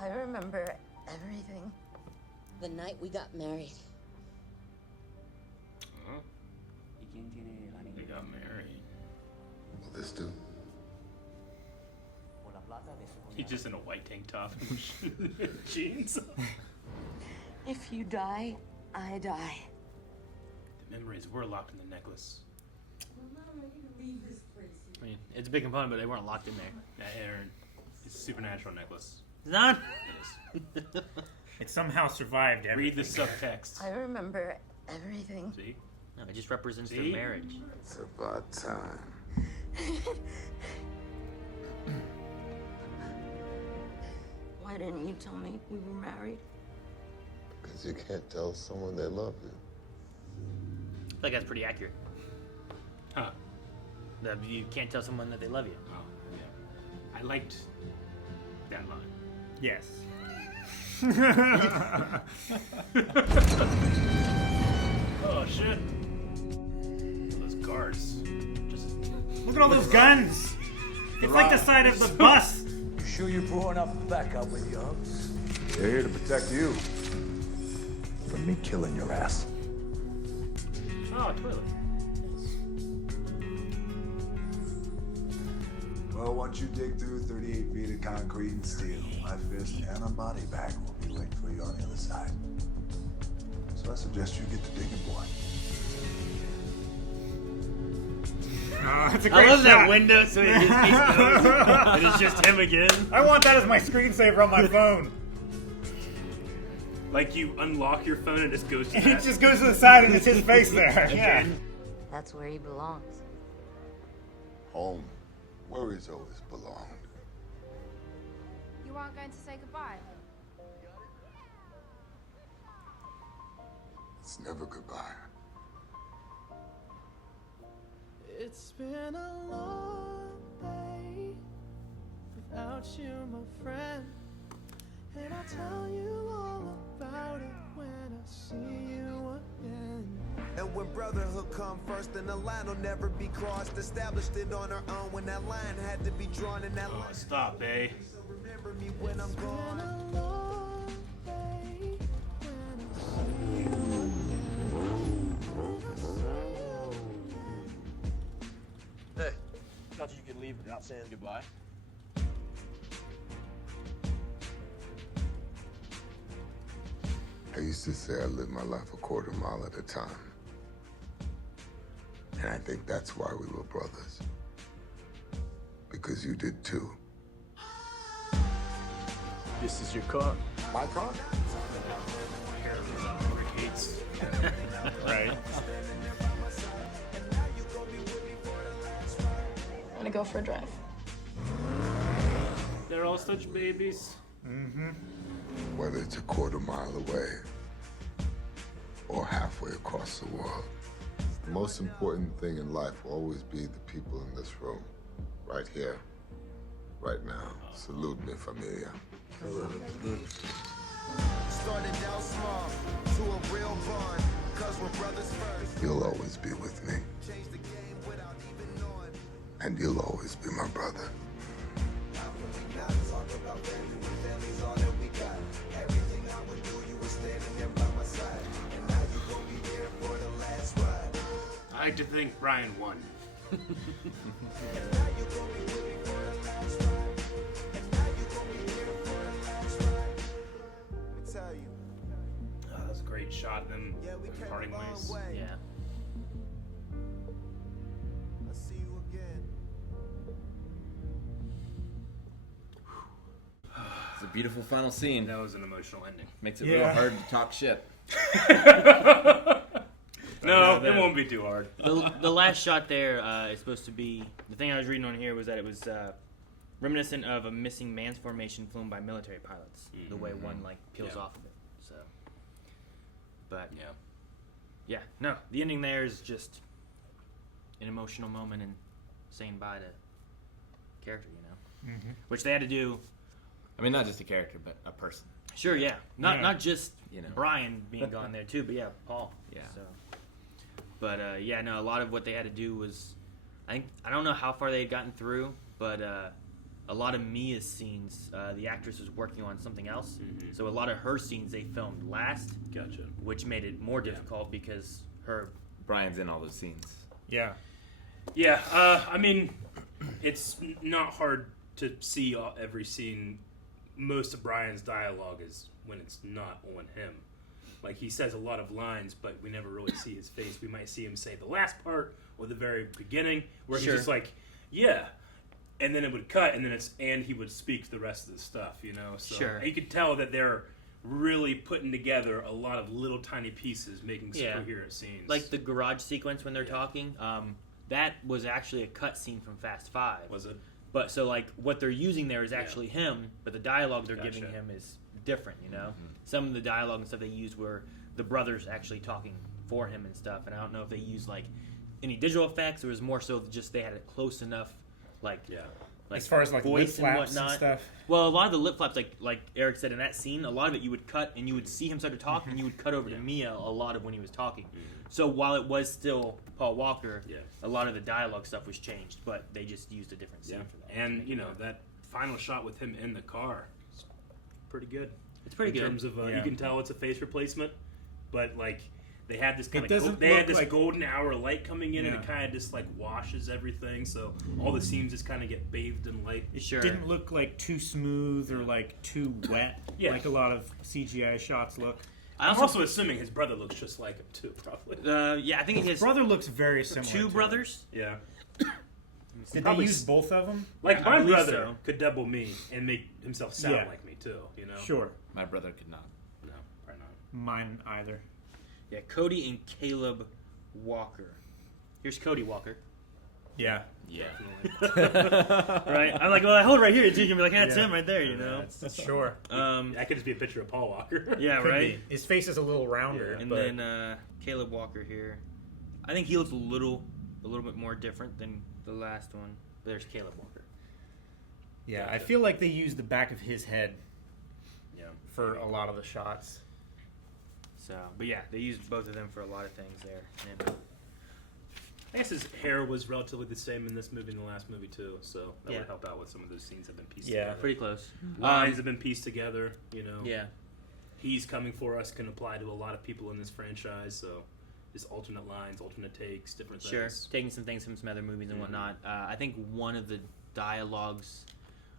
I remember everything. The night we got married. They got married. Will this do? He's just in a white tank top and jeans. If you die, I die. The memories were locked in the necklace. I mean, it's a big component, but they weren't locked in there. That Aaron, it's a supernatural necklace. It's not. It somehow survived everything. Read the subtext. I remember everything. See? No, it just represents their See? marriage. It's about time. Why didn't you tell me we were married? Because you can't tell someone they love you. I feel like that's pretty accurate. Huh. That you can't tell someone that they love you. Oh, yeah. I liked that line. Yes. Oh, shit. Those cars. Just Look at all those guns. It's like the side of the bus. You sure you're poor enough to back up with your hugs? They're here to protect you. From me killing your ass. oh, a toilet. Well, once you dig through 38 feet of concrete and steel, my fist and a body bag will be waiting for you on the other side. So I suggest you get to digging, boy. Oh, that's a great I love shot. that window so his face goes, and it's just him again. I want that as my screensaver on my phone. Like you unlock your phone and it just goes to It that. just goes to the side and it's his face there. Yeah. That's where he belongs. Home, where he's always belonged. You aren't going to say goodbye? It's never goodbye. It's been a long day without you, my friend. And I'll tell you all about it when I see you again. And when brotherhood come first, then the line will never be crossed. Established it on our own when that line had to be drawn in that line. Oh, stop, eh? So remember me when I'm gone. A long day when I see you Hey, thought you could leave without saying goodbye. I used to say I lived my life a quarter mile at a time. And I think that's why we were brothers. Because you did too. This is your car. My car? Right. I'm gonna go for a drive. They're all such babies. Mm-hmm. Whether it's a quarter mile away or halfway across the world. The most important thing in life will always be the people in this room. Right here, right now. Salute me, familia. Started out small to a real bond. Cause we're brothers first. You'll always be with me. Change the game without even knowing. And you'll always be my brother. I like to think Brian won. Oh, that was a great shot of them parting ways. Yeah. I'll see you again. It's a beautiful final scene. That was an emotional ending. Makes it real hard to talk shit. No, it won't be too hard. The last shot there is supposed to be, the thing I was reading on here was that it was reminiscent of a missing man's formation flown by military pilots. Mm-hmm. The way one like peels off of it. So, but yeah, no, the ending there is just an emotional moment and saying bye to character, you know, which they had to do. I mean, not just a character, but a person. Sure, yeah, not just Brian being gone there too, but Paul. Yeah. So. But no, a lot of what they had to do was, I don't know how far they had gotten through, but a lot of Mia's scenes, the actress was working on something else, so a lot of her scenes they filmed last. Gotcha. Which made it more difficult because Brian's in all those scenes. Yeah. Yeah, I mean, it's not hard to see every scene. Most of Brian's dialogue is when it's not on him. Like, he says a lot of lines, but we never really see his face. We might see him say the last part or the very beginning, where he's just like, yeah. And then it would cut, and then and he would speak the rest of the stuff, you know? So you could tell that they're really putting together a lot of little tiny pieces, making some coherent scenes. Like the garage sequence when they're talking, that was actually a cut scene from Fast 5. Was it? But so, like, what they're using there is actually him, but the dialogue they're giving him is different, you know? Some of the dialogue and stuff they used were the brothers actually talking for him and stuff, and I don't know if they used, like, any digital effects, or it was more so just they had it close enough, like like as far as like lip voice flaps and whatnot. stuff. Well, a lot of the lip flaps, like Eric said in that scene, a lot of it you would cut and you would see him start to talk, and you would cut over to Mia a lot of when he was talking. So while it was still Paul Walker, a lot of the dialogue stuff was changed, but they just used a different scene for that. And that final shot with him in the car, is pretty good. It's pretty good in terms of you can tell it's a face replacement, but like they had this kind It doesn't they had look this like- golden hour light coming in, and it kind of just like washes everything, so all the seams just kind of get bathed in light. Didn't look like too smooth or like too wet, like a lot of CGI shots look. I'm also assuming his brother looks just like him too, probably. Yeah, I think his brother looks very similar. Two to brothers. Yeah. Did Probably they use both of them? Like I my believe brother so. could double me and make himself sound Yeah. like me too. Sure. My brother could not. No, probably not. Mine either. Yeah, Cody and Caleb Walker. Here's Cody Walker. Yeah. Yeah. Right? I'm like, well, I hold it right here. You can be like, that's him right there, Sure. That could just be a picture of Paul Walker. Yeah, Could right? be. His face is a little rounder. And but then Caleb Walker here. I think he looks a little bit more different than the last one. There's Caleb Walker. yeah, I feel like they used the back of his head Yeah. for a lot of the shots. So, but yeah, they used both of them for a lot of things there. And, I guess his hair was relatively the same in this movie and the last movie too, so that Yeah. would help out with some of those scenes have been pieced Yeah. together. pretty close. Lines have been pieced together, Yeah. He's coming for us can apply to a lot of people in this franchise, so just alternate lines, alternate takes, different Sure. things. Taking some things from some other movies and whatnot. I think one of the dialogues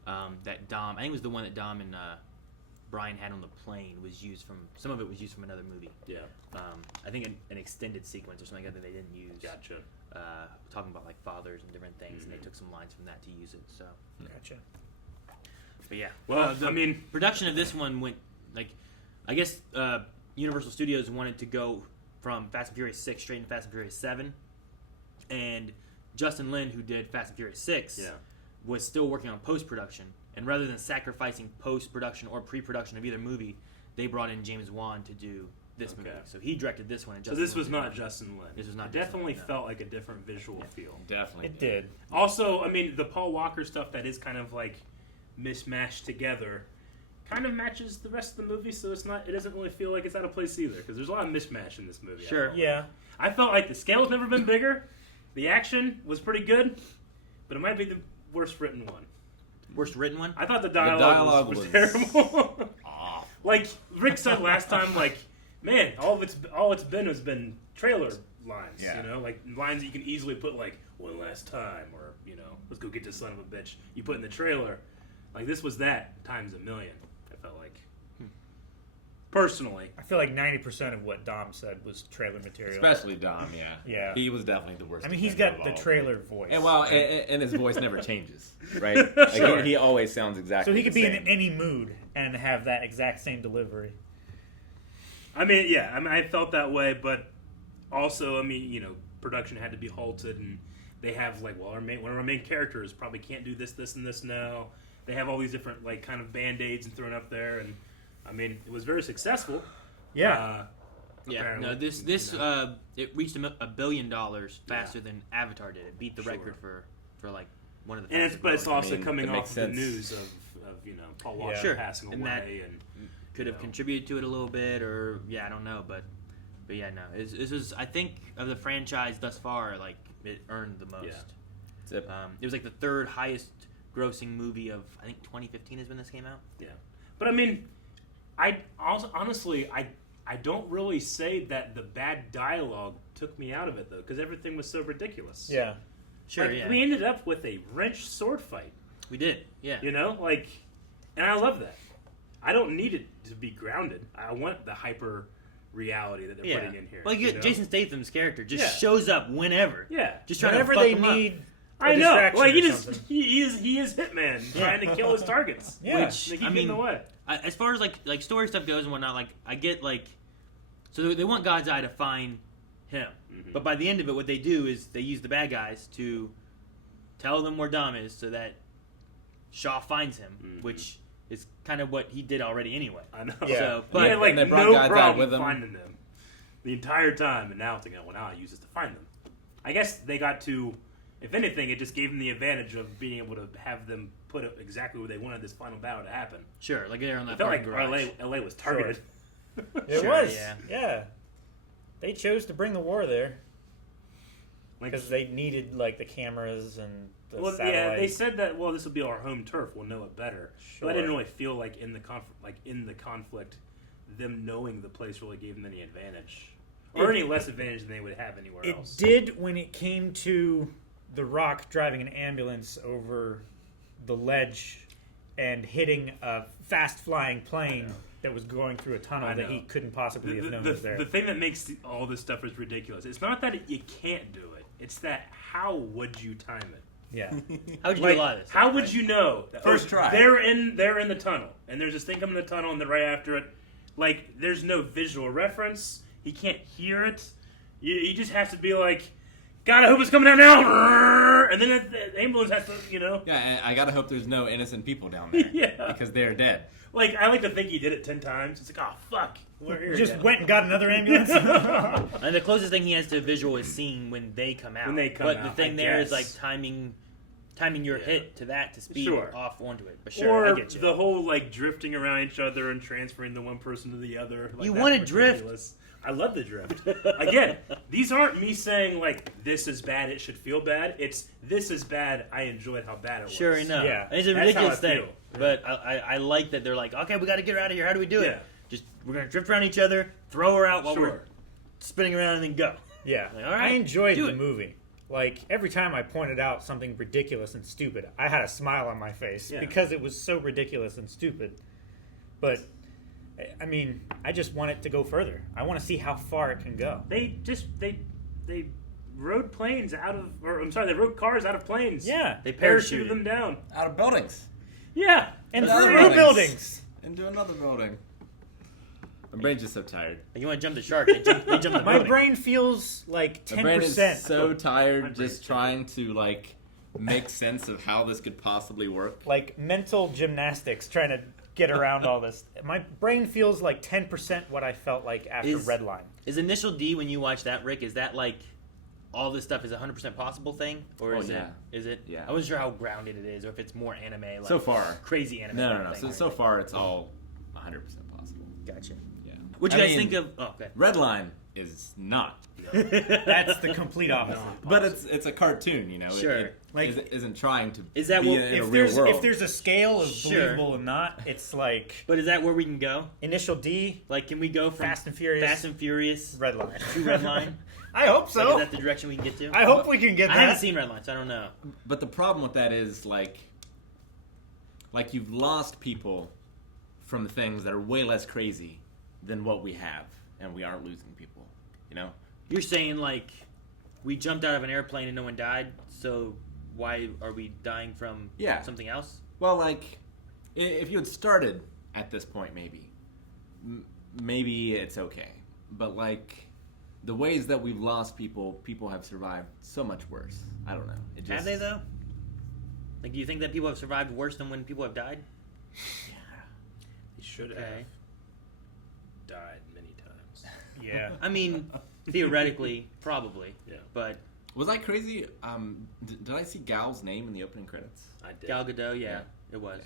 that Dom, I think it was the one that Dom and Brian had on the plane, was used from, some of it was used from another movie. Yeah. I think an extended sequence or something like that they didn't use. Gotcha. Talking about like fathers and different things, and they took some lines from that to use it. So, Gotcha. but yeah. Well, the I mean, production of this one went like, I guess Universal Studios wanted to go from Fast and Furious 6 straight into Fast and Furious 7, and Justin Lin, who did Fast and Furious 6, was still working on post production. And rather than sacrificing post production or pre production of either movie, they brought in James Wan to do this movie. So he directed this one. And So Justin this Lin was did not it. Justin Lin. This was not It Justin definitely Lin, no. felt like a different visual feel. Definitely. It did. Also, I mean, the Paul Walker stuff that is kind of like mismatched together kind of matches the rest of the movie, so it doesn't really feel like it's out of place either, because there's a lot of mismatch in this movie. Sure. Yeah. I felt like the scale's never been bigger, the action was pretty good, but it might be the worst written one. Worst written one? I thought the dialogue was terrible. Off. Like Rick said last time, like, man, all it's been has been trailer lines. Yeah. Like lines that you can easily put like one last time, or let's go get this son of a bitch. You put in the trailer. Like this was that times a million. I felt like. Personally, I feel like 90% of what Dom said was trailer material. Especially Dom, yeah. Yeah. He was definitely the worst. I mean, he's defender got of the all. trailer voice. And well, right? and his voice never changes, right? Like Sure. he always sounds exactly. So he could the be same. in any mood and have that exact same delivery. I mean, yeah, I felt that way, but also, I mean, production had to be halted, and they have like, well, one of our main characters probably can't do this, this, and this now. They have all these different like kind of band-aids and thrown up there, and I mean, it was very successful. Yeah. Yeah, apparently. no, this it reached $1 billion faster than Avatar did. It beat the record for like one of the. And but it's also I mean, coming it off makes of the sense. news of Paul Walker Sure. passing And away, that and could have contributed to it a little bit, or I don't know, but yeah, no, this was, I think, of the franchise thus far, like it earned the most. Yeah. It was like the third highest grossing movie of, I think 2015 is when this came out. Yeah, but I mean, I also, honestly I don't really say that the bad dialogue took me out of it though, because everything was so ridiculous. Yeah. Sure. Like, yeah. we ended up with a wrench sword fight. We did. Yeah. And I love that. I don't need it to be grounded. I want the hyper reality that they're putting in here. Like Jason Statham's character just Yeah. shows up whenever. Yeah. Just trying Whenever to fuck they him up. need. I know. distraction Like or something. he is Hitman trying to kill his targets. Yeah. Which, They keep I getting mean, away. As far as like story stuff goes and whatnot, like I get like, so they want God's Eye to find him, but by the end of it, what they do is they use the bad guys to tell them where Dom is, so that Shaw finds him, which is kind of what he did already anyway. I know. Yeah. So, But he had like and they brought no God's Eye problem with them. finding them the entire time, and now thinking, well, now I use this to find them. I guess they got to If anything, it just gave them the advantage of being able to have them put it exactly where they wanted this final battle to happen. Sure, like they're on that. It felt like LA was targeted. It was. Yeah. They chose to bring the war there because they needed like the cameras and the satellites. Yeah, they said that. Well, this will be our home turf. We'll know it better. Sure. But I didn't really feel like in the conflict, them knowing the place really gave them any advantage, or any less advantage than they would have anywhere else. It did when it came to The Rock driving an ambulance over the ledge and hitting a fast-flying plane that was going through a tunnel that he couldn't possibly have known was there. The thing that makes all this stuff is ridiculous. It's not that you can't do it. It's that how would you time it? Yeah. How would you do a lot of this? How would you know? That, First try. They're in the tunnel, and there's this thing coming in the tunnel, and then right after it, like, there's no visual reference. He can't hear it. You just have to be like, God, I hope it's coming down now. And then the ambulance has to, Yeah, I gotta hope there's no innocent people down there. Yeah. Because they're dead. Like, I like to think he did it 10 times. It's like, oh, fuck. We're here Just again. went and got another ambulance. And the closest thing he has to visual is seeing when they come out. When they come but out, the thing I there is guess. like timing your hit to that to speed off onto it. But sure, or I get you. the whole, like, drifting around each other and transferring the one person to the other. Like, You that's want to drift. ridiculous. I love the drift. Again, these aren't me saying, like, this is bad, it should feel bad. It's, this is bad, I enjoyed how bad it was. Sure enough. Yeah. And it's a That's ridiculous how I thing. feel. But I like that they're like, okay, we got to get her out of here. How do we do Yeah. it? Just, we're going to drift around each other, throw her out while Sure. we're spinning around, and then go. Yeah. Like, all right, I enjoyed do the it. movie. Like, every time I pointed out something ridiculous and stupid, I had a smile on my face Yeah. because it was so ridiculous and stupid. But, I mean, I just want it to go further. I want to see how far it can go. They rode planes they rode cars out of planes. Yeah. They parachuted parachuted them down. Out of buildings. Yeah. And Other through buildings. Into another building. My brain's just so tired. You want to jump the shark? They jump the My building. brain feels like 10%. My brain is so tired My just trying to, like, make sense of how this could possibly work. Like mental gymnastics trying to get around all this. My brain feels like 10% what I felt like after Redline. Is Initial D, when you watch that, Rick, is that like all this stuff is a 100% possible thing? Or is yeah. it? Is it? Yeah. I wasn't sure how grounded it is, or if it's more anime. Like So far. Crazy anime. No. thing. So far, it's all 100% possible. Gotcha. Yeah. What do you guys think of? Oh, okay. Redline is not. That's the complete opposite. But it's a cartoon, you know. Sure. It Like- isn't trying to Is that be what- in a If real there's world. if there's a scale of Sure. believable and not, it's like But is that where we can go? Initial D, Like, can we go from Fast and Furious, Redline. to Redline? I hope Like, so. is that the direction we can get to? I hope we can get I that. haven't seen Redline, so I don't know. But the problem with that is like you've lost people from things that are way less crazy than what we have, and we aren't losing people. You know? You're saying like we jumped out of an airplane and no one died, so why are we dying from something else? Well, like if you had started at this point, maybe it's okay. But like the ways that we've lost people have survived so much worse. I don't know. It just, Have they though? Like, do you think that people have survived worse than when people have died? They should have died many times. Yeah. I mean, theoretically, probably. Yeah. But was I crazy? Did I see Gal's name in the opening credits? I did. Gal Gadot, yeah, it was.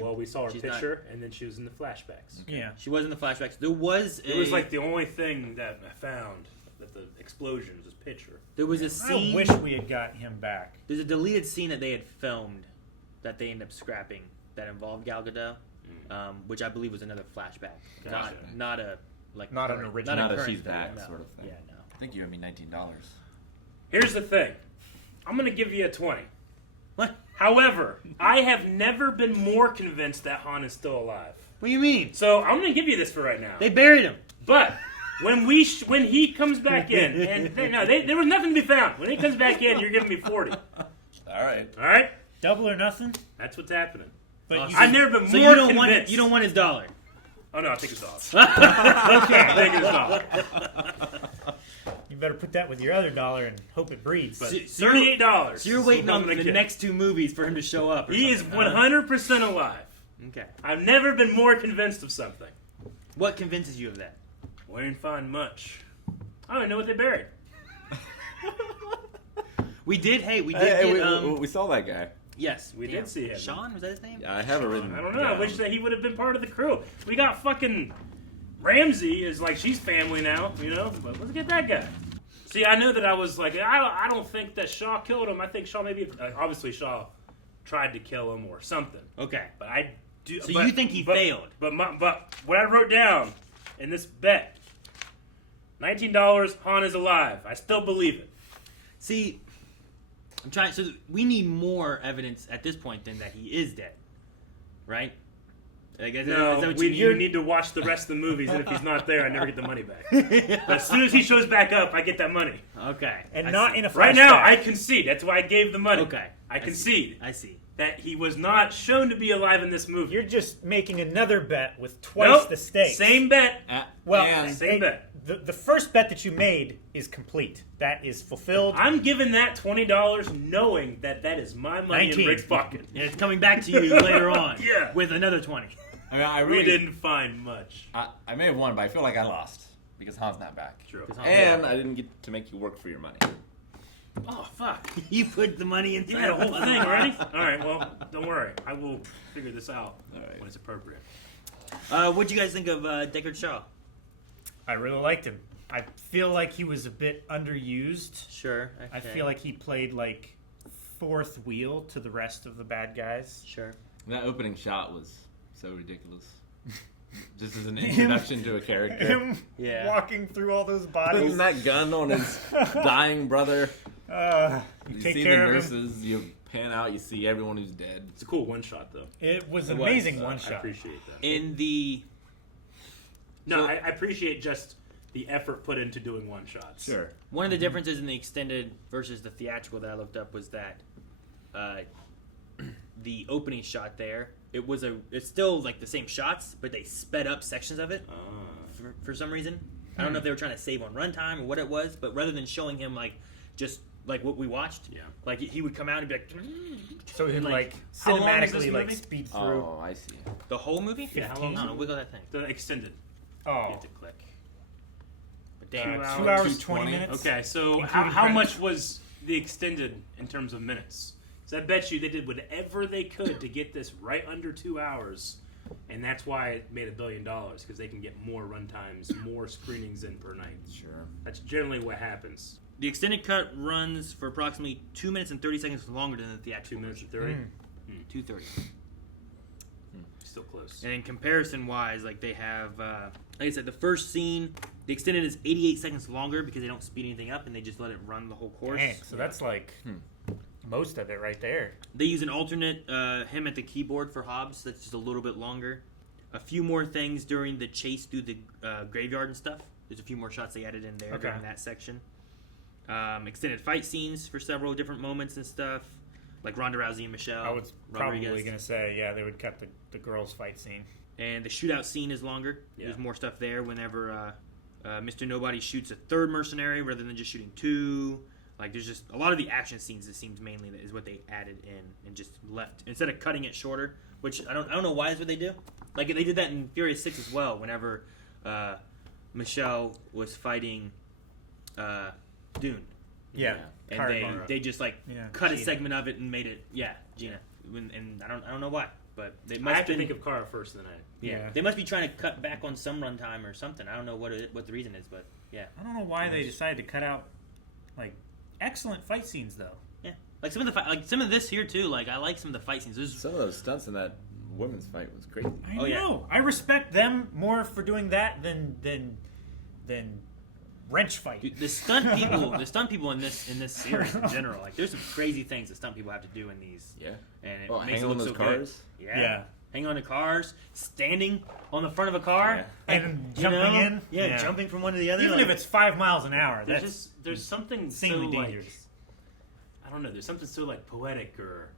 Well, we saw her she's picture, and then she was in the flashbacks. Yeah. She was in the flashbacks. It was like the only thing that I found that the explosion was his picture. There was a scene. I wish we had got him back. There's a deleted scene that they had filmed that they ended up scrapping that involved Gal Gadot, which I believe was another flashback. Gotcha. Not a not an original. Not a current she's thing, back no. sort of thing. Yeah, no. I think you owe me $19. Here's the thing. I'm going to give you a 20. What? However, I have never been more convinced that Han is still alive. What do you mean? So I'm going to give you this for right now. They buried him. But when he comes back in, and there was nothing to be found. When he comes back in, you're giving me 40. All right. All right? Double or nothing. That's what's happening. But I've never been So more you don't convinced. want his dollar. Oh no, I'll take his dollar. Okay. I'll take his dollar. You better put that with your other dollar and hope it breeds. But $38. So you're waiting on the next two movies for him to show up. He is 100% alive. Okay. I've never been more convinced of something. What convinces you of that? We didn't find much. I don't know what they buried. We did. Hey, we did. We saw that guy. Yes, we did see him. Sean, was that his name? Yeah, I have it written. I don't know. I wish that he would have been part of the crew. We got fucking Ramsey is like she's family now, you know. But let's get that guy. See, I knew that I was like I don't think that Shaw killed him. I think Shaw maybe obviously Shaw tried to kill him or something. Okay, but I do. So you think he failed? But what I wrote down in this bet, $19. Han is alive. I still believe it. See. I'm trying. So we need more evidence at this point than that he is dead, right? I guess, No, you need to watch the rest of the movies, and if he's not there, I never get the money back. But as soon as he shows back up, I get that money. Okay. And not in a flashback. Right now, I concede. That's why I gave the money. Okay. I concede. I see. That he was not shown to be alive in this movie. You're just making another bet with twice the stakes. Same bet. Same bet. The first bet that you made is complete. That is fulfilled. I'm giving that $20 knowing that is my money 19. in Rick's pocket. And it's coming back to you later on with another 20. I mean, we didn't find much. I may have won, but I feel like I lost because Han's not back. True. And I didn't get to make you work for your money. Oh, fuck. You put the money inside. You had a whole thing already? All right, well, don't worry. I will figure this out when it's appropriate. What'd you guys think of Deckard Shaw? I really liked him. I feel like he was a bit underused. Sure. Okay. I feel like he played like fourth wheel to the rest of the bad guys. Sure. That opening shot was so ridiculous. Just as an introduction to a character. Him walking through all those bodies. Putting that gun on his dying brother. You take see care the of nurses, you pan out, you see everyone who's dead. It's a cool one shot, though. It was an amazing one shot. I appreciate that. In the... No, I appreciate just the effort put into doing one shots. Sure. One of the differences in the extended versus the theatrical that I looked up was that the opening shot there, it's still like the same shots, but they sped up sections of it for some reason. I don't know if they were trying to save on runtime or what it was, but rather than showing him like just like what we watched, like he would come out and be like, so he'd like how long is cinematically this like movie? speed through. Oh, I see. The whole movie? Yeah, how long is I don't it? know, wiggle that thing. The extended. Oh. You have to click. But damn, 2 hours 20 minutes. Okay, so including how credits. much was the extended in terms of minutes? So I bet you they did whatever they could to get this right under 2 hours, and that's why it made $1 billion, because they can get more runtimes, more screenings in per night. Sure. That's generally what happens. The extended cut runs for approximately 2 minutes and 30 seconds longer than the theatrical. 2 minutes and 30? 2:30. Still close. And in comparison wise, like they have, like I said, the first scene, the extended is 88 seconds longer because they don't speed anything up and they just let it run the whole course. Dang, so that's like most of it right there. They use an alternate him at the keyboard for Hobbs. That's just a little bit longer. A few more things during the chase through the graveyard and stuff. There's a few more shots they added in there during that section. Extended fight scenes for several different moments and stuff. Like Ronda Rousey and Michelle. I was probably Rodriguez. going to say, they would cut the girls' fight scene. And the shootout scene is longer. Yeah. There's more stuff there whenever Mr. Nobody shoots a third mercenary rather than just shooting two. Like, there's just a lot of the action scenes, it seems, mainly is what they added in and just left. Instead of cutting it shorter, which I don't know why is what they do. Like, they did that in Furious 6 as well, whenever Michelle was fighting Dune. Yeah. And they just, like, cut a segment of it and made it, Gina. And I don't know why. But they must I have to think of Cara first, and then they must be trying to cut back on some runtime or something. I don't know what the reason is, but yeah. I don't know why they decided to cut out like excellent fight scenes though. Yeah, like some of this here too. Like I like some of the fight scenes. Some of those stunts in that women's fight was crazy. I know. I respect them more for doing that than wrench fight. Dude, the stunt people in this series in general, like there's some crazy things that stunt people have to do in these. Yeah. And it makes hang it on look those so cars. good. Yeah. Hanging on to cars, standing on the front of a car, and jumping in. Yeah, jumping from one to the other. Even if it's 5 miles an hour, there's something insanely so dangerous. I don't know. There's something so like poetic or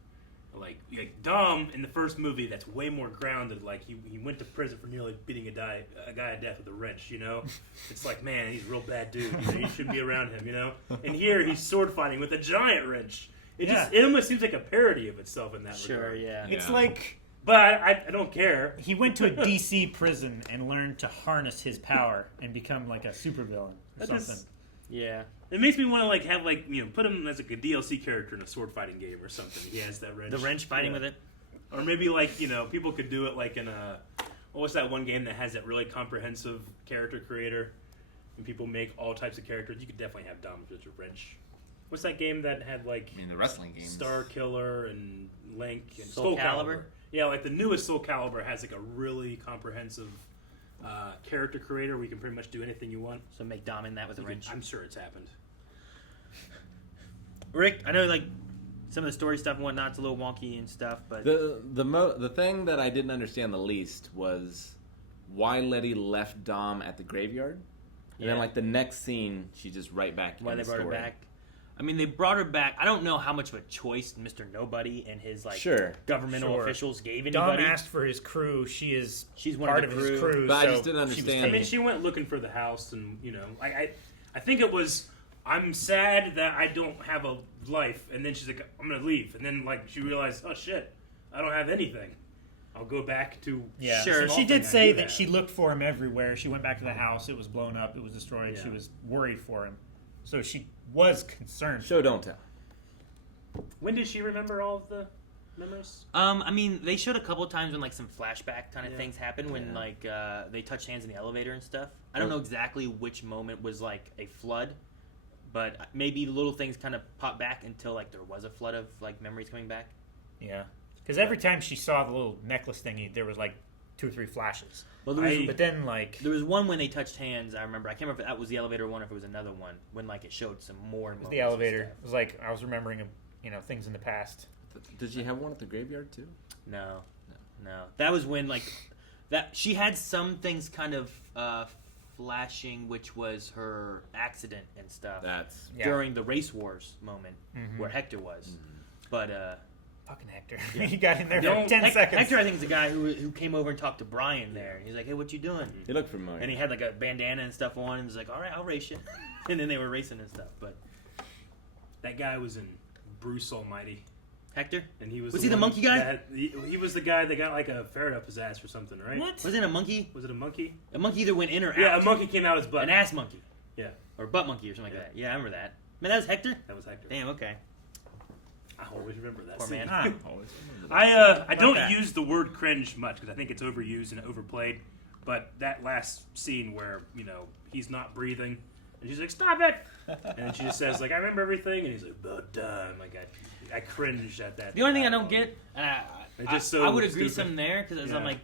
like Dom in the first movie that's way more grounded. Like he went to prison for nearly beating a guy to death with a wrench. You know, it's like man, he's a real bad dude. You know, you shouldn't be around him. You know, and here he's sword fighting with a giant wrench. It almost seems like a parody of itself in that regard. It's like, but I don't care. He went to a DC prison and learned to harness his power and become like a supervillain or something. Yeah. It makes me want to like have like put him as like a DLC character in a sword fighting game or something. He has that wrench. The wrench fighting with it. Or maybe like people could do it like in a what's that one game that has that really comprehensive character creator, and people make all types of characters. You could definitely have Dom with a wrench. What's that game that had like the wrestling games? Star Killer and Link and Soul Calibur. Calibur? Yeah, like the newest Soul Calibur has like a really comprehensive character creator where you can pretty much do anything you want. So make Dom in that with a wrench. I'm sure it's happened. Rick, I know like some of the story stuff and whatnot's a little wonky and stuff, but The thing that I didn't understand the least was why Letty left Dom at the graveyard, and then like the next scene, she's just right back. why in they the brought story. her back. I mean, they brought her back. I don't know how much of a choice Mr. Nobody and his like governmental officials gave anybody. Dom asked for his crew. She's one part of of the his crew. crew. But so I just didn't understand. I mean, she went looking for the house, and I think it was. I'm sad that I don't have a life, and then she's like, I'm gonna leave, and then like she realized, oh shit, I don't have anything. I'll go back to Sure. She did say that she looked for him everywhere. She went back to the house. It was blown up. It was destroyed. Yeah. She was worried for him, so she was concerned. Show don't tell. When did she remember all of the memories? I mean, they showed a couple of times when like some flashback kind of Yeah. things happened when like they touched hands in the elevator and stuff. I don't know exactly which moment was like a flood, but maybe little things kind of popped back until like there was a flood of like memories coming back. Yeah, because every time she saw the little necklace thingy, there was like 2 or 3 flashes. Well, but then like there was one when they touched hands. I remember. I can't remember if that was the elevator one or if it was another one when like it showed some more. it was the elevator. It was like I was remembering things in the past. Did she have one at the graveyard too? No. That was when like that she had some things kind of flashing, which was her accident and stuff. That's during the race wars moment where Hector was. But fucking Hector, yeah. he got in there for 10 seconds. Hector, I think, is the guy who came over and talked to Brian there. He's like, "Hey, what you doing?" He looked familiar, and he had like a bandana and stuff on. And was like, "All right, I'll race you." And then they were racing and stuff. But that guy was in Bruce Almighty. Hector? And he was he the monkey guy? He was the guy that got like a ferret up his ass or something, right? What? Was it a monkey? Was it a monkey? A monkey either went in or out. Yeah, a monkey came out his butt. An ass monkey. Yeah. Or butt monkey or something like that. Yeah, I remember that. Man, that was Hector? That was Hector. Damn, okay. I always remember that. Poor man. I don't use the word cringe much because I think it's overused and overplayed. But that last scene where, he's not breathing and she's like, "Stop it!" And she just says, like, "I remember everything," and he's like, "But done." Like I cringed at that. The only thing I don't get, and I would agree stupid. some there because I'm like,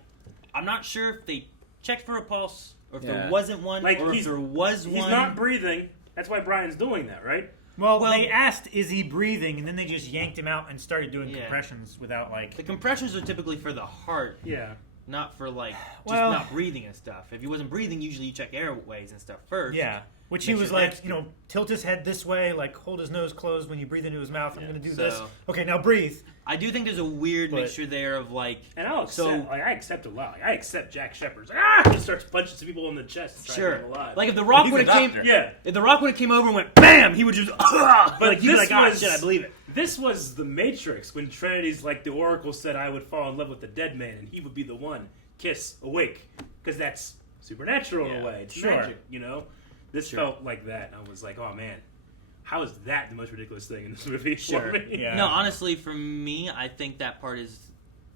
I'm not sure if they checked for a pulse or if Yeah. there wasn't one, Like, or if there was one. He's not breathing. That's why Brian's doing that, right? Well, they asked, "Is he breathing?" and then they just yanked him out and started doing Yeah. compressions without like. The compressions are typically for the heart. Yeah. Not for like just Well- not breathing and stuff. If he wasn't breathing, usually you check airways and stuff first. Yeah, which he Make was sure like, that's tilt his head this way, like hold his nose closed when you breathe into his mouth. I'm going to do this. So- Okay, now breathe. I do think there's a weird But- mixture there of like. And I'll accept, So- I accept a lot. Like, I accept Jack Shepard's like, just starts punching some people in the chest. To try Sure. to get them alive. Like if the Rock He's would a have came, doctor. Yeah. If the Rock would have came over and went bam, he would just. But like he'd be like, "Ah, shit, I believe it." This was the Matrix when Trinity's like the Oracle said I would fall in love with the dead man and he would be the one. Kiss awake, because that's supernatural in a way. It's Sure. magic, This felt like that. I was like, oh man, how is that the most ridiculous thing in this movie? For me? No, honestly, for me, I think that part is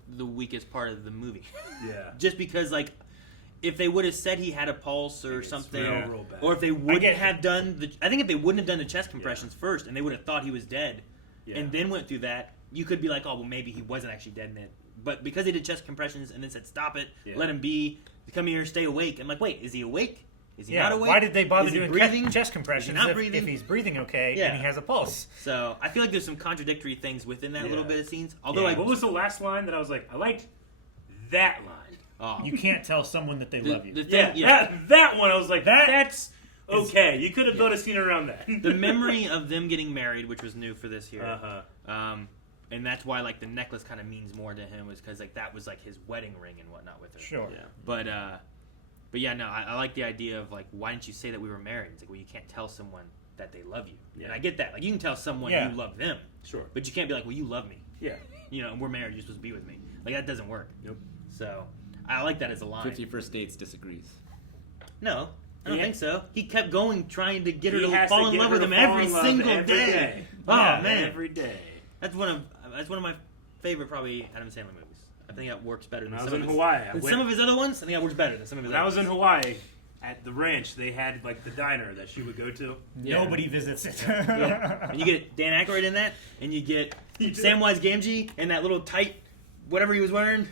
the weakest part of the movie. Yeah. Just because, like, if they would have said he had a pulse or something, real bad. or if they wouldn't have done I think if they wouldn't have done the chest compressions first, and they would have thought he was dead, and then went through that, you could be like, oh, well, maybe he wasn't actually dead in it. But because they did chest compressions and then said, stop it, let him be, come here, stay awake. I'm like, wait, is he awake? Is he not awake? Why did they bother Is he doing breathing? chest compressions Is he not if breathing? he's breathing okay Yeah. and he has a pulse? So I feel like there's some contradictory things within that little bit of scenes. Although, Although, what was the last line that I was like, I liked that line. Oh. You can't tell someone that they love you. That one I was like, that's okay. You could have built a scene around that. The memory of them getting married, which was new for this year, Uh-huh. and that's why like the necklace kind of means more to him, was because like that was like his wedding ring and whatnot with her. Sure. Yeah. But yeah, no, I like the idea of like, why didn't you say that we were married? It's like, well, you can't tell someone that they love you, and I get that. Like, you can tell someone Yeah. you love them, Sure, but you can't be like, well, you love me. Yeah. And we're married. You're supposed to be with me. Like, that doesn't work. Nope. So I like that as a line. 50 First Dates disagrees. No, I don't think so. He kept going, trying to get her He to has fall to in get love her with to him fall every in love single every day. Oh Yeah, man, every day. That's one of my favorite probably Adam Sandler movies. I think that works better than When I was some in of his, Hawaii, than some of his other ones. I think that works better than some of his. When I other was in ones. Hawaii, at the ranch, they had like the diner that she would go to. Yeah. Nobody visits it. Yeah. And you get Dan Aykroyd in that, and you get Samwise Gamgee in that little tight, whatever he was wearing.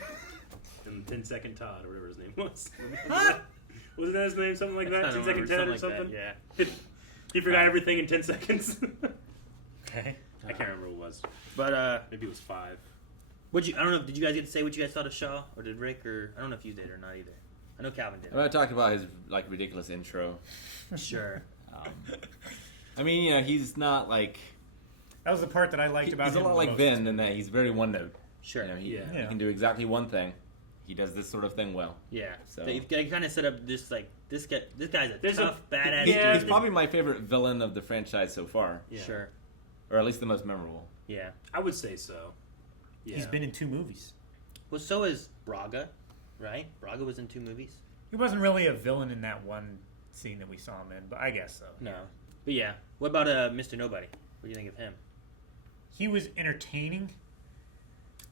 And 10-Second Todd, or whatever his name was. Wasn't that his name? Something like that? 10-Second Ted or something? Yeah. He forgot everything in 10 seconds. Okay. I can't remember what it was. But maybe it was 5. I don't know. Did you guys get to say what you guys thought of Shaw, or did Rick, or I don't know if you did or not either. I know Calvin did. I talked about his like ridiculous intro. Sure. I mean, you know, he's not like. That was the part that I liked about him. He's a lot like most. Vin in that he's very one note. Sure. You know, he can do exactly one thing. He does this sort of thing well. Yeah. So They kind of set up this like this guy's a tough, badass. He's probably my favorite villain of the franchise so far. Yeah. Sure. Or at least the most memorable. Yeah. I would say so. Yeah. He's been in 2 movies. Well, so is Braga, right? Braga was in 2 movies. He wasn't really a villain in that one scene that we saw him in, but I guess so. No. But yeah. What about Mr. Nobody? What do you think of him? He was entertaining,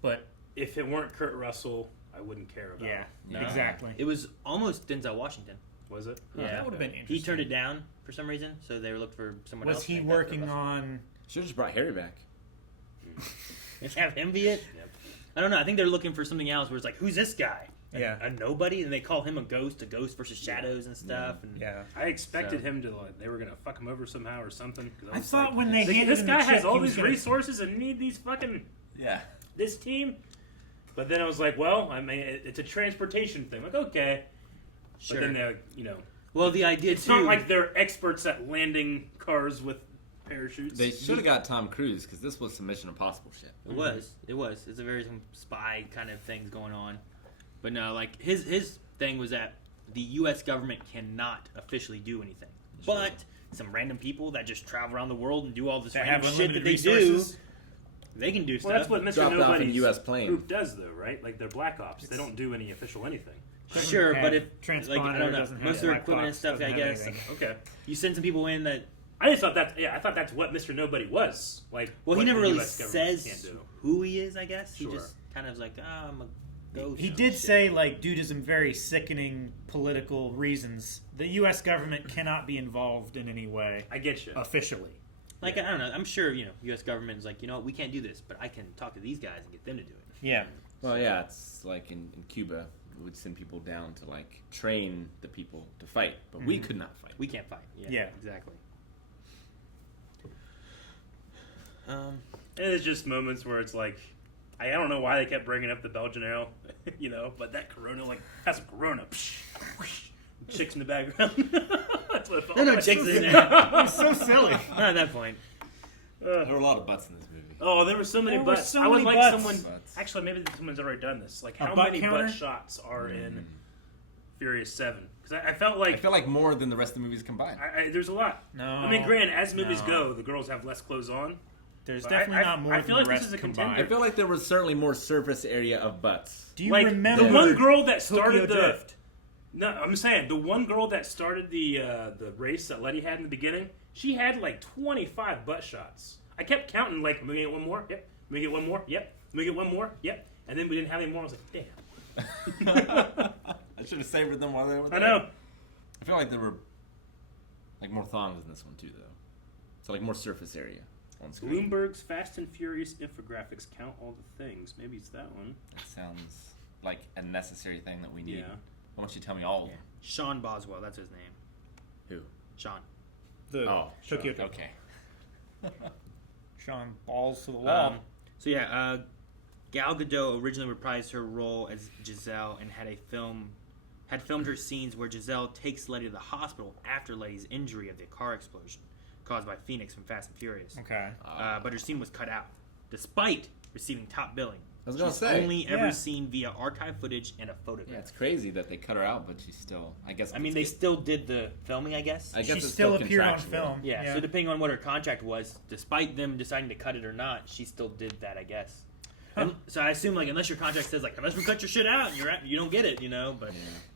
but if it weren't Kurt Russell, I wouldn't care about it. No. Exactly. It was almost Denzel Washington. Was it? Yeah. That would have been interesting. He turned it down for some reason, so they were looking for someone else. Was he to make that working Kurt Russell. on... Should have just brought Harry back. Have him be it? Yep. I don't know. I think they're looking for something else where it's like, who's this guy? Yeah. A nobody? And they call him a ghost versus shadows and stuff. And Yeah. I expected him to, like, they were going to fuck him over somehow or something. I thought when they handed this him guy the check, has all he was these gonna- resources and need these fucking... Yeah. This team? But then I was like, well, I mean, it's a transportation thing. Like, okay. Sure. But then they're, you know... Well, the idea, it's too... not like they're experts at landing cars with parachutes. They should have got Tom Cruise because this was some Mission Impossible shit. It was. It was. It's a very spy kind of things going on. But no, like, his thing was that the U.S. government cannot officially do anything. Sure. But some random people that just travel around the world and do all this That random have shit that unlimited they resources. do, they can do stuff. Well, that's what Mr. Dropped off in Nobody's US plane. group does, though, right? Like, they're Black Ops. They don't do any official anything. Sure, but if transponder like I don't know, doesn't have most of their black equipment and box, stuff, I doesn't have guess. anything. Okay. You send some people in that. I just thought that. Yeah, I thought that's what Mr. Nobody was. Like, Well, he what never the really US government can't says do. who he is. I guess he Sure. just kind of like, I'm a ghost. He did say, like, due to some very sickening political reasons, the U.S. government cannot be involved in any way. I get you. Officially. Like, I don't know. I'm sure, U.S. government is like, you know what, we can't do this, but I can talk to these guys and get them to do it. Yeah. Well, yeah, it's like in Cuba, we would send people down to like train the people to fight, but we could not fight. We can't fight. Yeah. Exactly. And it's just moments where it's like, I don't know why they kept bringing up the Belgian ale, but that Corona, like, has a Corona. Chicks in the background. That's what it felt There are no like. chicks in there. It's so silly. Not at that point. There were a lot of butts in this movie. Oh, there were so many There were butts. so I would many like butts. someone. Actually, maybe someone's already done this. Like, A how butt many counter? butt shots are in Furious 7? Because I felt like. I feel like more than the rest of the movies combined. There's a lot. No. I mean, granted, as movies No. go, the girls have less clothes on. There's But definitely not more I than feel the like rest this is a combined. I contender. feel like there was certainly more surface area of butts. Do you Like, remember the one girl that started Tokyo the Drift? No, I'm saying the one girl that started the race that Letty had in the beginning, she had like 25 butt shots. I kept counting, like, let me get one more, yep. Let me get one more, yep. Let me get one more, yep. And then we didn't have any more. I was like, damn. I should have savored them while they were there. I know. I feel like there were like more thongs in this one too, though. So like more surface area on screen. Bloomberg's Fast and Furious infographics count all the things. Maybe it's that one. That sounds like a necessary thing that we need. Yeah. Why don't you tell me all of them? Sean Boswell, that's his name. Who? Sean. The sure. Tokyo Drift. Okay. Sean balls to the wall. So yeah, Gal Gadot originally reprised her role as Giselle and had filmed her scenes where Giselle takes Letty to the hospital after Letty's injury of the car explosion caused by Phoenix from Fast and Furious. Okay. But her scene was cut out, despite receiving top billing. I was gonna She's say. only ever seen via archive footage and a photograph. Yeah, it's crazy that they cut her out, but she's still. I guess. I mean, they still did the filming, I guess. I guess She it's still appeared on contractual. film. Yeah, so depending on what her contract was, despite them deciding to cut it or not, she still did that, I guess. And so I assume, like, unless your contract says, like, unless we cut your shit out, you don't get it, but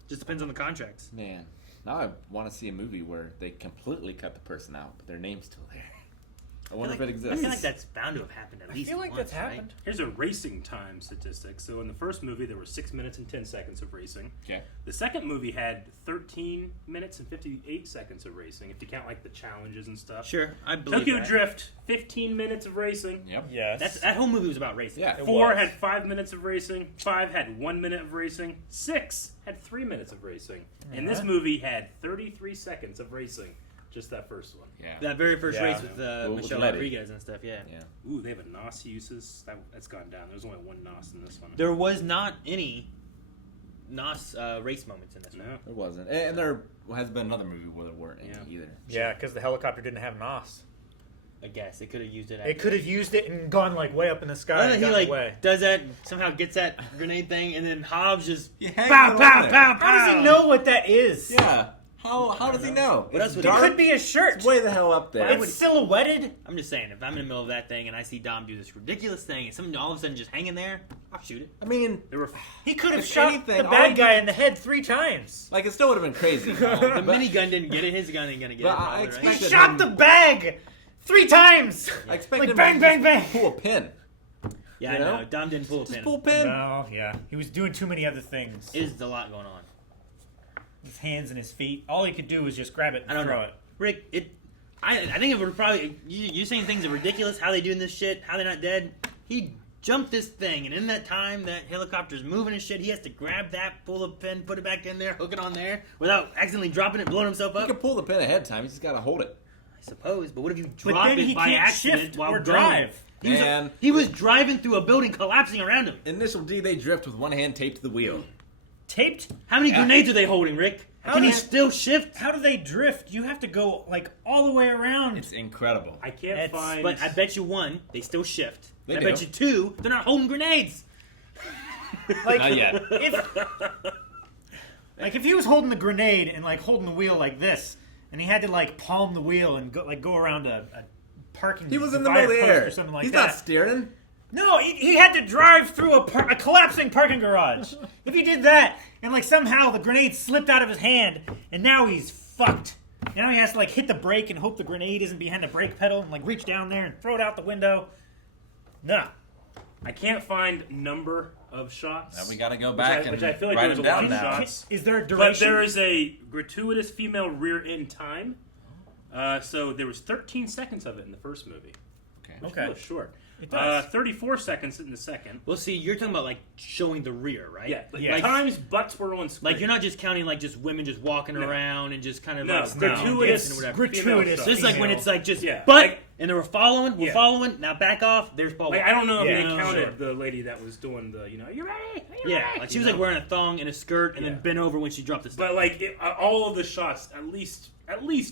just depends on the contracts. Man, Now I want to see a movie where they completely cut the person out, but their name's still there. I wonder if it exists. I feel like that's bound to have happened at least once, that's right? happened. Here's a racing time statistic. So in the first movie, there were 6 minutes and 10 seconds of racing. Okay. The second movie had 13 minutes and 58 seconds of racing, if you count like the challenges and stuff. Sure, I believe Tokyo that. Drift, 15 minutes of racing. Yep. Yes. That whole movie was about racing. Yeah. 4 had 5 minutes of racing. 5 had 1 minute of racing. 6 had 3 minutes of racing. And this movie had 33 seconds of racing. Just that first one. Yeah. That very first race with With Michelle Letty. Rodriguez and stuff, yeah. Ooh, they have a NOS uses. That's gone down. There's only one NOS in this one. There was not any NOS race moments in this one. There wasn't. And there has been another movie where there weren't any either. Yeah, because the helicopter didn't have NOS. I guess it could have used it. It could have used it and gone like way up in the sky. Well, and he gotten like away. does that somehow gets that grenade thing, and then Hobbs just hangs pow it pow over pow there. pow. How does he know what that is? Yeah. How does he know? What else would It he- could be a shirt. It's way the hell up there. It's silhouetted. I'm just saying, if I'm in the middle of that thing and I see Dom do this ridiculous thing, and something all of a sudden just hanging there, I'll shoot it. I mean, He could have If shot anything, the all bad he guy in the head 3 times. like, it still would have been crazy. The But- minigun didn't get it. His gun ain't gonna get it. But I Probably, expect right? He that shot him- the bag 3 times. I expect Like him bang, to bang, just bang. pull a pin. Yeah, You I know? know. Dom didn't pull a Just pin. pull a pin. No, yeah. He was doing too many other things. Is a lot going on. His hands and his feet. All he could do was just grab it and I don't throw know. it. Rick, I think it would probably. You're saying things are ridiculous. How they doing this shit? How they're not dead? He jumped this thing, and in that time, that helicopter's moving and shit. He has to grab that, pull the pin, put it back in there, hook it on there, without accidentally dropping it, blowing himself You up. can pull the pin ahead of time. You just gotta hold it. I suppose, but what if you But drop then it he by can't accident shift while or going? drive. And He was driving through a building, collapsing around him. Initial D, they drift with one hand taped to the wheel. Taped? How many grenades are they holding, Rick? Can he still shift? How do they drift? You have to go like all the way around. It's incredible. I can't find. But I bet you 1, they still shift. They I do. bet you 2, they're not holding grenades. Like, Not yet. If he was holding the grenade and like holding the wheel like this, and he had to like palm the wheel and go around a parking. He was in the middle of the divider post air. or something like He's that. not steering. No, he had to drive through a collapsing parking garage. If he did that, and like somehow the grenade slipped out of his hand, and now he's fucked. And now he has to like hit the brake and hope the grenade isn't behind the brake pedal, and like reach down there and throw it out the window. Nah. I can't find number of shots. Now we gotta go back which I and feel like write there's a them lot down of now. shots. Is there a But duration? there is a gratuitous female rear end time. So there was 13 seconds of it in the first movie. Which Okay. feels short. It does. 34 seconds in the second. Well, see, you're talking about like showing the rear, right? Yeah, like Yeah. times butts were on screen. Like you're not just counting like just women just walking No. around and just kind of No, like standing and gratuitous- dancing or whatever. gratuitous This is like when female. it's like just Yeah, but like- and they were following, Yeah. following. Now back off. There's Paul. Like, Walker. I don't know if Yeah. they counted Sure. the lady that was doing the, you ready? Are you Yeah, ready? like she You was like know? wearing a thong and a skirt and Yeah. then bent over when she dropped the stuff. But like all of the shots, at least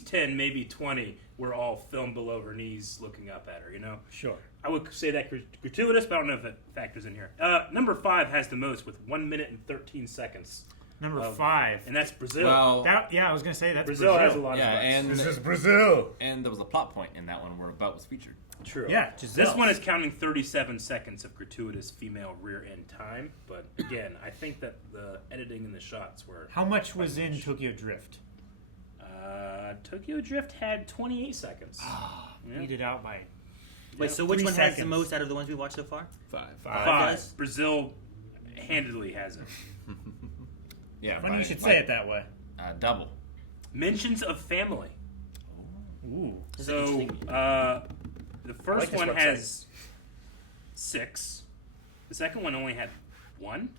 10, maybe 20, were all filmed below her knees, looking up at her. Sure. I would say that gratuitous, but I don't know if it factors in here. Number 5 has the most with 1 minute and 13 seconds. Number of- 5. and that's Brazil. Well, I was gonna say that's Brazil has a lot yeah, of butts. and This is Brazil. and there was a plot point in that one where a butt was featured. True. Yeah, This one is counting 37 seconds of gratuitous female rear end time, but again, I think that the editing and the shots were. How much was in Tokyo Drift? Tokyo Drift had 28 seconds. Yeah. Beat it out by. Wait, so which 3 one has the seconds. most out of the ones we watched so far? 5. does? Brazil handedly has it. Yeah. Funny by- you should by, say it that way. Double. Mentions of family. Ooh. So interesting. the first this one website. has 6. The second one only had 1.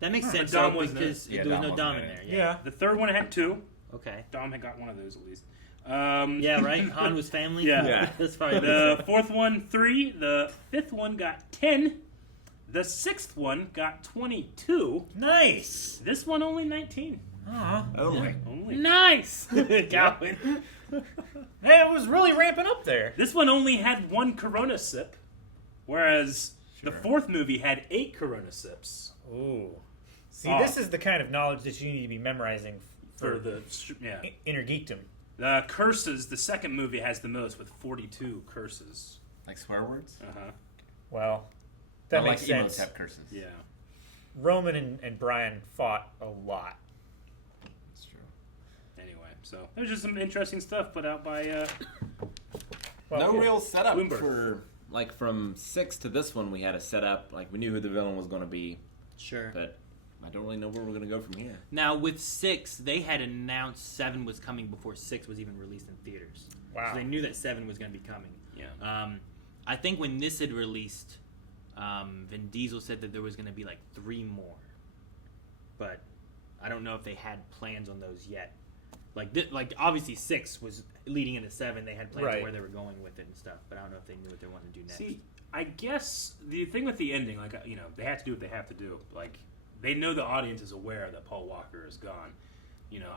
That makes But sense Dom though, wasn't because in it. Yeah, there was Dom no wasn't Dom in in it. there. Yeah. The third one had 2. Okay. Dom had got one of those at least. Yeah, right. Han was family. Yeah. Yeah. That's probably The fourth one, 3. The fifth one got 10. The sixth one got 22. Nice. This one only 19. Aw. Only. Only. nice. Calvin. Hey, it was really ramping up there. This one only had 1 Corona sip, whereas the Sure. fourth movie had 8 Corona sips. Ooh. See, Oh. this is the kind of knowledge that you need to be memorizing For the inner geekdom. The curses, the second movie has the most with 42 curses. Like swear words? Uh-huh. Well, that Not makes like sense. emotes have curses. Yeah. Roman and Brian fought a lot. That's true. Anyway. So there's just some interesting stuff put out by. No real setup Bloomberg. for from 6 to this one. We had a setup, we knew who the villain was going to be. Sure. But I don't really know where we're going to go from here. Now with 6, they had announced 7 was coming before 6 was even released in theaters. Wow. So they knew that 7 was going to be coming. Yeah. I think when this had released, Vin Diesel said that there was going to be 3 more, but I don't know if they had plans on those yet. Obviously 6 was leading into 7. They had plans Right. of where they were going with it and stuff, but I don't know if they knew what they wanted to do next. See, I guess the thing with the ending, they have to do what they have to do. They know the audience is aware that Paul Walker is gone.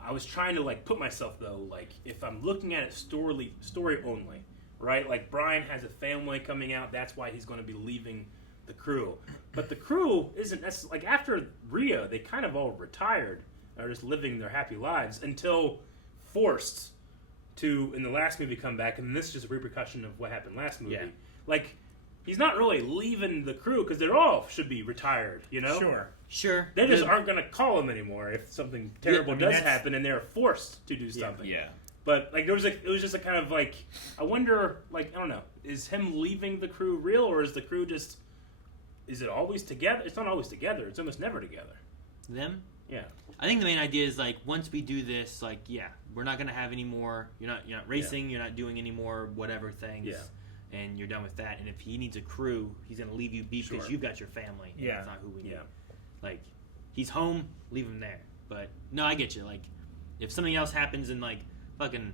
I was trying to put myself though, if I'm looking at it story only, right? Brian has a family coming out. That's why he's going to be leaving the crew. But the crew isn't necessarily after Rio. They kind of all retired, are just living their happy lives until forced to in the last movie come back, and this is just a repercussion of what happened last movie. Yeah. He's not really leaving the crew because they're all should be retired, Sure. They just aren't going to call him anymore if something terrible does happen and they're forced to do something. Yeah. But it was just a kind of I wonder I don't know, is him leaving the crew real, or is the crew just is it always together? It's not always together. It's almost never together. Them? Yeah. I think the main idea is once we do this, we're not gonna have any more. You're not racing. You're not doing any more whatever things. Yeah. And you're done with that. And if he needs a crew, he's gonna leave you be because Sure. you've got your family. And Yeah. That's not who we need. He's home. Leave him there. But no, I get you. If something else happens and fucking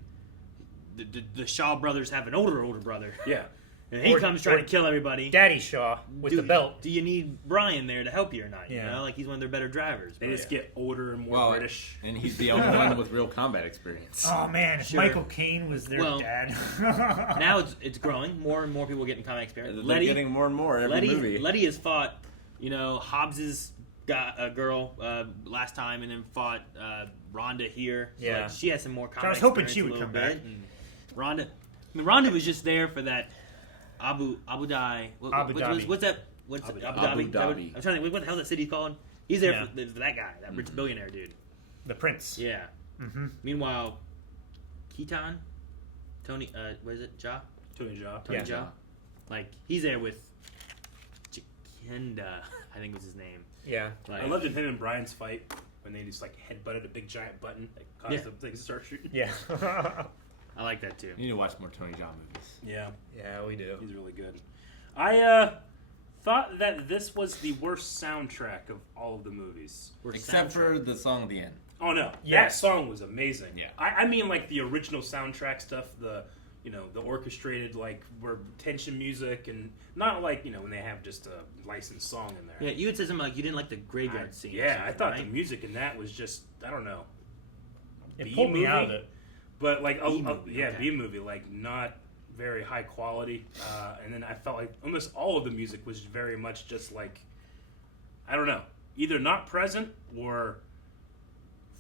the Shaw brothers have an older brother. Yeah. And he comes trying to kill everybody. Daddy Shaw with the belt. Do you need Brian there to help you or not? Yeah. He's one of their better drivers. They just get older and more British. And he's the only one with real combat experience. Oh man, if Sure. Michael Caine was their dad. Now it's growing. More and more people getting combat experience. They're getting more and more every movie. Letty has fought, Hobbs's got a girl last time, and then fought Rhonda here. So, Yeah. she has some more combat. I was hoping experience she a would little come bit. back. And Rhonda was just there for that Abu Dhabi. Abu Dhabi. What's that? What's Abu Abu Dhabi. Dhabi? I'm trying to think. What the hell that city called? He's there Yeah. for that guy, that rich billionaire dude. The prince. Yeah. Mm-hmm. Meanwhile, Keaton, Tony, what is it? Tony Jaa. Tony Yeah. Jaa. He's there with Jakenda, I think was his name. Yeah. I loved him and Brian's fight when they just headbutted a big giant button that caused the things to start shooting. Yeah. I like that too. You need to watch more Tony Jaa movies. Yeah. Yeah, we do. He's really good. I thought that this was the worst soundtrack of all of the movies. Except for the song at the end. Oh no, Yeah. that song was amazing. Yeah. I mean the original soundtrack stuff, the orchestrated where tension music and not when they have just a licensed song in there. Yeah, you had said something you didn't like the graveyard scene. or Yeah, I something, thought right? the music in that was just I don't know. It B pulled me movie? out of it. But B-movie, okay. B movie, not very high quality. And then I felt almost all of the music was very much just I don't know, either not present or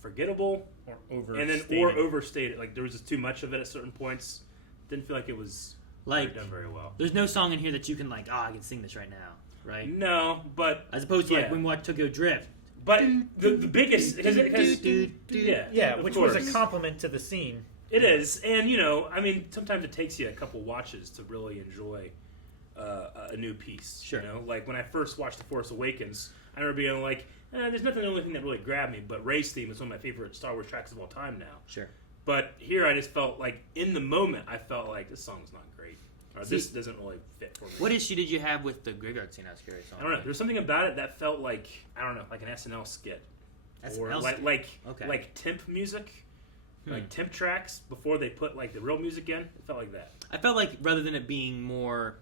forgettable, Or overstated. and then or overstated. There was just too much of it at certain points. Didn't feel like it was done very well. There's no song in here that you can I can sing this right now, right? No, but As opposed to yeah. when we watch Tokyo Drift. But the biggest Yeah, of which course. was a compliment to the scene. It is, and sometimes it takes you a couple watches to really enjoy a new piece. Sure. When I first watched The Force Awakens, I remember being there's nothing. The only thing that really grabbed me, but Rey's theme is one of my favorite Star Wars tracks of all time now. Sure. But here, I just felt in the moment, I felt this song's not great, or this doesn't really fit for me. What issue did you have with the graveyard scene? I was curious on. I don't know. There's something about it that felt an SNL skit, or SNL skit? Okay. like temp music. Like temp tracks before they put the real music in. It felt like that. I felt rather than it being more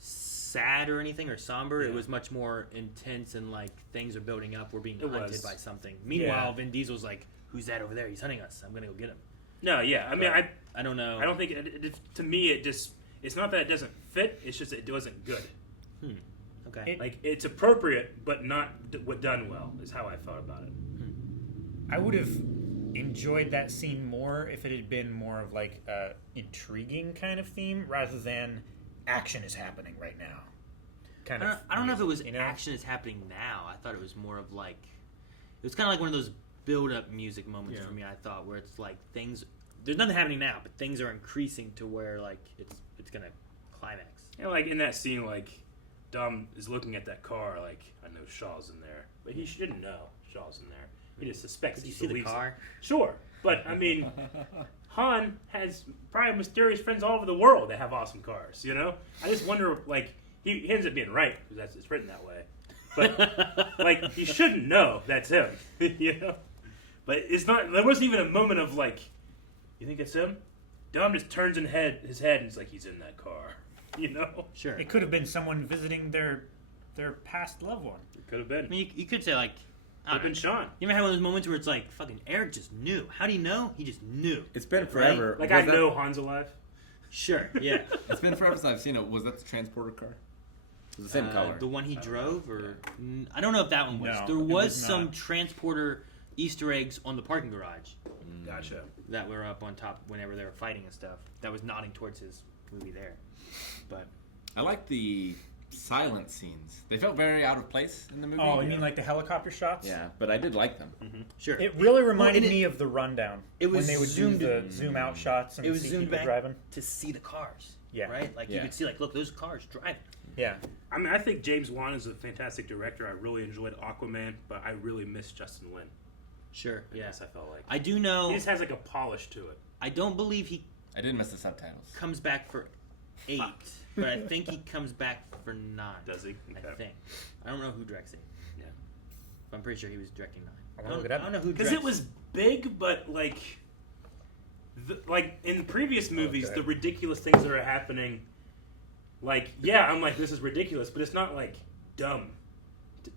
sad or anything or somber, it was much more intense and things are building up. We're being hunted was. by something. Meanwhile, Vin Diesel's who's that over there? He's hunting us. I'm gonna go get him. No, yeah. I mean, I don't know. I don't think to me it's not that it doesn't fit. It's just that it wasn't good. Okay. It's appropriate, but not done well. Is how I felt about it. I would have enjoyed that scene more if it had been more of a intriguing kind of theme rather than action is happening right now. I don't know if it was action is happening now. I thought it was more of it was kind of one of those build-up music moments for me. I thought where it's like things. There's nothing happening now, but things are increasing to where like it's gonna climax. And like in that scene, like Dom is looking at that car, like I know Shaw's in there, but he shouldn't know Shaw's in there. He just suspects. Did you he see the believes car? It. Sure, but I mean, Han has probably mysterious friends all over the world that have awesome cars. You know, I just wonder, like he ends up being right because it's written that way, but like he shouldn't know that's him. You know, but it's not. There wasn't even a moment of like, you think it's him? Dom just turns his head and it's like he's in that car. You know, sure. It could have been someone visiting their past loved one. It could have been. I mean, you could say like. Could have been Sean. You ever had one of those moments where it's like, fucking Eric just knew. How do you know? He just knew. It's been forever. Right? Like I know Han's alive. Sure, yeah. It's been forever since I've seen it. Was that the transporter car? It was the same color. The one he drove, or I don't know if that one was. No, there was was some not. transporter Easter eggs on the parking garage. Gotcha. That were up on top whenever they were fighting and stuff. That was nodding towards his movie there. But I like the silent scenes. They felt very out of place in the movie. Oh, you mean like the helicopter shots? Yeah, but I did like them. Mm-hmm. Sure. It really reminded me of the Rundown. It was when they would do the zoom out shots and it was see zoomed people back driving. to see the cars. Yeah. Right? Like you could see, like, look, those cars driving. Yeah. I mean, I think James Wan is a fantastic director. I really enjoyed Aquaman, but I really miss Justin Lin. Sure. Yes, I felt like I do know he just has like a polish to it. I don't believe he I didn't miss the subtitles. comes back for 8, but I think he comes back for 9. Does he? I Okay. think. I don't know who directs 8. Yeah. But I'm pretty sure he was directing 9. I'll look it up. I don't know who Because directs. it was big, but like in previous movies, the ridiculous things that are happening. Like, yeah, I'm like, this is ridiculous, but it's not like dumb.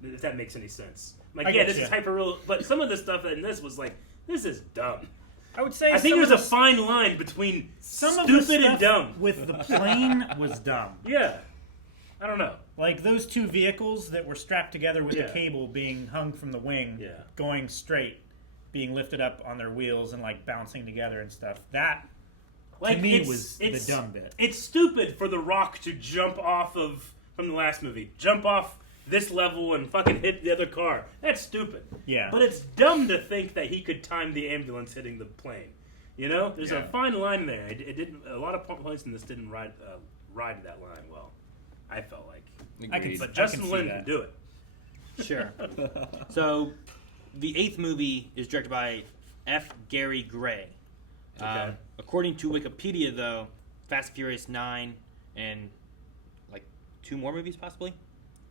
If that makes any sense. Like, yeah, this is hyper real, but some of the stuff in this was like, this is dumb. I would say I think some there's of a the- fine line between Some of the stupid and stuff dumb. with the plane was dumb. Yeah. I don't know. Like those two vehicles that were strapped together with Yeah. a cable being hung from the wing, going straight, being lifted up on their wheels and like bouncing together and stuff. That Like, to me it's- was it's- the dumb bit. It's stupid for The Rock to jump off of, from the last movie, jump off this level and fucking hit the other car. That's stupid. Yeah. But it's dumb to think that he could time the ambulance hitting the plane. You know? There's a fine line there. It didn't. A lot of points in this didn't ride that line well. I felt like. But Justin Lin can do it. Sure. So, the 8th movie is directed by F. Gary Gray. Okay. According to Wikipedia, though, Fast and Furious 9 and like 2 more movies possibly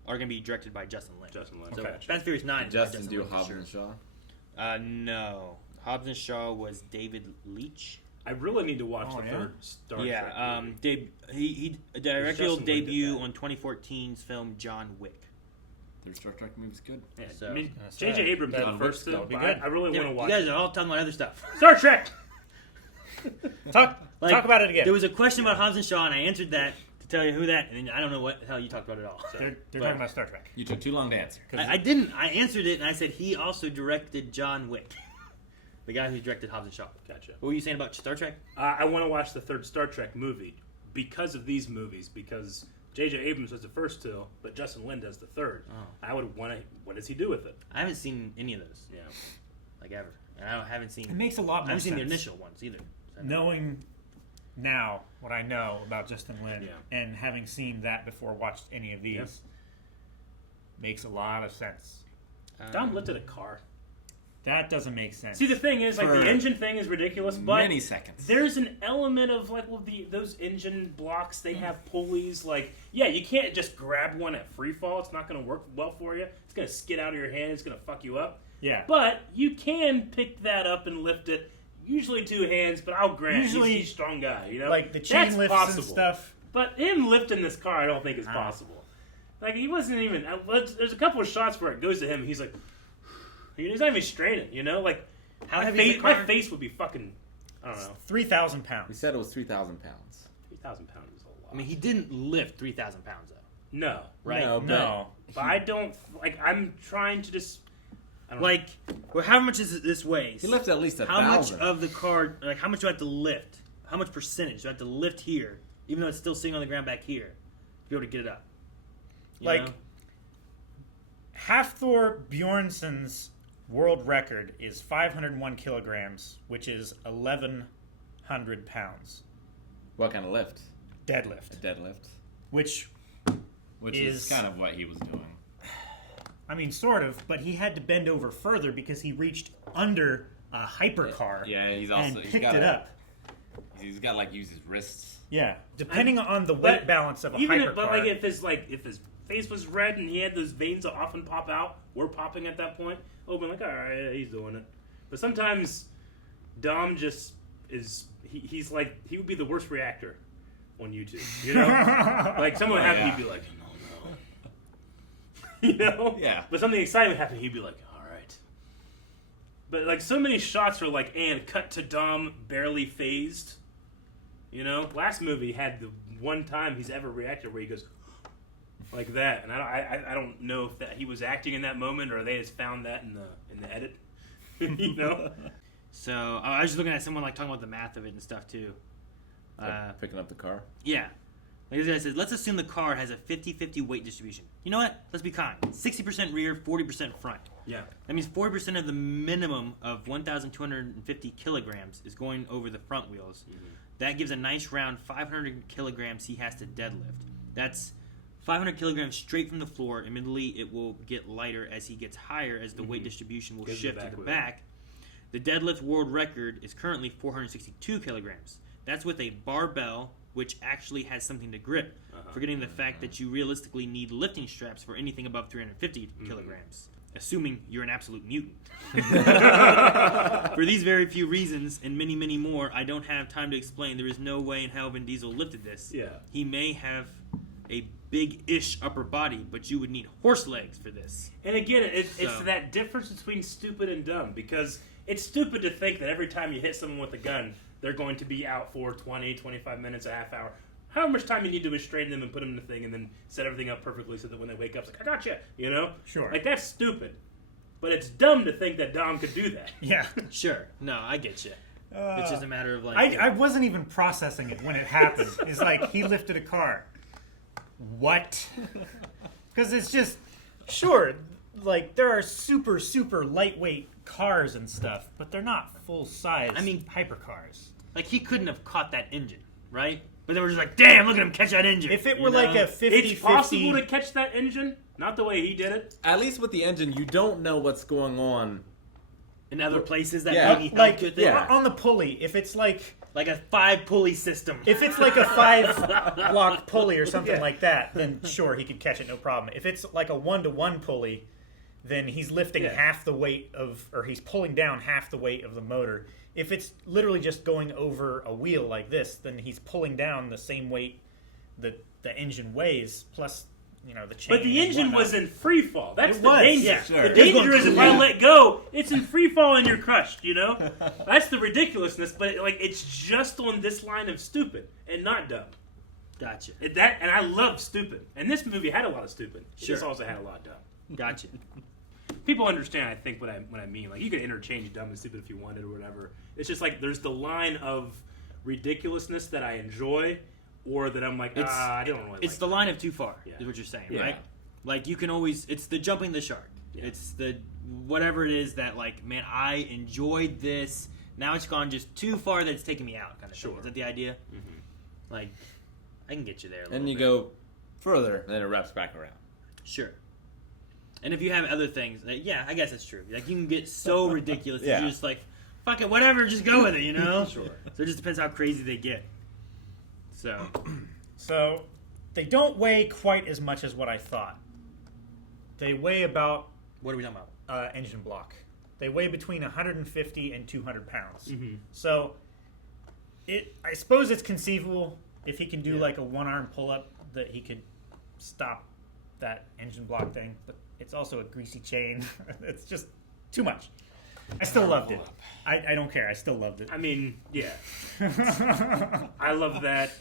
are going to be directed by Justin Lin. Justin Lin. So Okay. Fast and Furious 9 is by Justin Justin do Lin for Hobbs sure. and Shaw? No. Hobbs and Shaw was David Leitch. I really need to watch the third Star Trek Yeah, movie. he directorial debut on 2014's film John Wick. Their Star Trek movie's good. Yeah, So- I mean, J.J. Abrams did the first two. but I really want to watch You guys it. are all talking about other stuff. Star Trek! Talk about it again. There was a question about Hobbs and Shaw, and I answered that to tell you who that, and then I don't know what the hell you talked about at all. So. They're But talking about Star Trek. You took too long to answer. I didn't. I answered it, and I said he also directed John Wick. The guy who directed Hobbs and Shaw. Gotcha. What were you saying about Star Trek? I want to watch the third Star Trek movie because of these movies, because J.J. Abrams does the first two, but Justin Lin does the third. Oh. I would want to. What does he do with it? I haven't seen any of those. Yeah. Like ever. And I haven't seen. It makes a lot more I haven't seen the sense. initial ones either. So. Knowing now what I know about Justin Lin and having seen that before watched any of these makes a lot of sense. Dom lifted a car. That doesn't make sense. See, the thing is, like, For the engine thing is ridiculous, but many seconds. there's an element of, like, well, those engine blocks, they have pulleys. Like, yeah, you can't just grab one at free fall. It's not going to work well for you. It's going to skid out of your hand. It's going to fuck you up. Yeah. But you can pick that up and lift it, usually 2 hands, but I'll grant Usually, he's a strong guy, you know? like the chain That's lifts possible. and stuff. But him lifting this car, I don't think is possible. Like, he wasn't even... There's a couple of shots where it goes to him, and he's like... He's not even straining, you know? Like, How my heavy is the my car? face would be fucking... I don't know. 3,000 He pounds. said it was 3,000 pounds. 3,000 pounds is a lot. I mean, he didn't lift 3,000 pounds though. No. Right? No, No. But I don't... Like, I'm trying to just... I don't know. Like, well, how much is it this weighs? He lifted at least How much 1,000. of the car? Like, how much do I have to lift? How much percentage do I have to lift here, even though it's still sitting on the ground back here, to be able to get it up? You Like, know? Hafthor Bjornsson's world record is 501 kilograms, which is 1,100 pounds. What kind of lift? Deadlift. A deadlift. Which is kind of what he was doing. I mean, sort of, but he had to bend over further because he reached under a hypercar and picked it up. He's got to like use his wrists. Yeah, depending on the weight balance of a hypercar. But like if his face was red and he had those veins that often pop out, were popping at that point, I would be like, all right, yeah, he's doing it. But sometimes Dom just is. He's like he would be the worst reactor on YouTube. You know, like someone would happen, he'd be like, no. You know? Yeah. But something exciting would happen, he'd be like, all right. But like so many shots are like, and cut to Dom barely phased. You know, last movie had the one time he's ever reacted where he goes like that, and I don't know if that he was acting in that moment or they just found that in the edit. You know. So I was just looking at someone like talking about the math of it and stuff too. Like picking up the car. Yeah. Like this guy says, let's assume the car has a 50-50 weight distribution. You know what? Let's be kind. 60% rear, 40% front. Yeah. That means 40% of the minimum of 1,250 kilograms is going over the front wheels. Mm-hmm. That gives a nice round 500 kilograms he has to deadlift. That's 500 kilograms straight from the floor. Admittedly, it will get lighter as he gets higher as the weight distribution will shift to the back. The deadlift world record is currently 462 kilograms. That's with a barbell, which actually has something to grip, forgetting the fact that you realistically need lifting straps for anything above 350 kilograms, assuming you're an absolute mutant. For these very few reasons, and many, many more, I don't have time to explain. There is no way in hell Vin Diesel lifted this. Yeah. He may have a big-ish upper body, but you would need horse legs for this. And again, it's that difference between stupid and dumb, because it's stupid to think that every time you hit someone with a gun, they're going to be out for 20, 25 minutes, a half hour. How much time you need to restrain them and put them in the thing and then set everything up perfectly so that when they wake up, it's like, I got you, you know? Sure. Like, that's stupid. But it's dumb to think that Dom could do that. Yeah. Sure. No, I get you. It's just a matter of like... I wasn't even processing it when it happened. It's like, he lifted a car. What? Because it's just... Sure, like, there are super, super lightweight cars and stuff, but they're not full-size hypercars. Like, he couldn't have caught that engine, right? But they were just like, damn, look at him catch that engine. If it were like a 50-50... It's possible to catch that engine, not the way he did it. At least with the engine, you don't know what's going on in other places that Yeah. maybe help Like, with it. on the pulley, if it's like a 5-pulley system. If it's like a 5-block pulley or something like that, then sure, he could catch it, no problem. If it's like a 1-to-1 pulley, then he's lifting half the weight or he's pulling down half the weight of the motor. If it's literally just going over a wheel like this, then he's pulling down the same weight that the engine weighs, plus, the chain. But the engine was in free fall. That's the danger. Yeah, sure. The danger is if I let go, it's in free fall and you're crushed, you know? That's the ridiculousness, but it's just on this line of stupid and not dumb. Gotcha. And I love stupid. And this movie had a lot of stupid. It just also had a lot of dumb. Gotcha. People understand, I think, what I mean. Like, you could interchange dumb and stupid if you wanted or whatever. It's just like there's the line of ridiculousness that I enjoy, or that I'm like, I don't really like It's the line of too far, is what you're saying, right? Like, you can always... It's the jumping the shark. Yeah. It's the... Whatever it is that, like, man, I enjoyed this. Now it's gone just too far that it's taking me out, kind of thing. Is that the idea? Mm-hmm. Like, I can get you there a little And you bit. go further, and then it wraps back around. Sure. And if you have other things, yeah, I guess that's true. Like, you can get so ridiculous that you're just like, fuck it, whatever, just go with it, you know? Sure. So it just depends how crazy they get. So, they don't weigh quite as much as what I thought. They weigh about... What are we talking about? Engine block. They weigh between 150 and 200 pounds. Mm-hmm. So, I suppose it's conceivable if he can do like a one-arm pull-up that he could stop that engine block thing. But it's also a greasy chain. It's just too much. I still loved it. I don't care. I still loved it. I mean, yeah. I love that.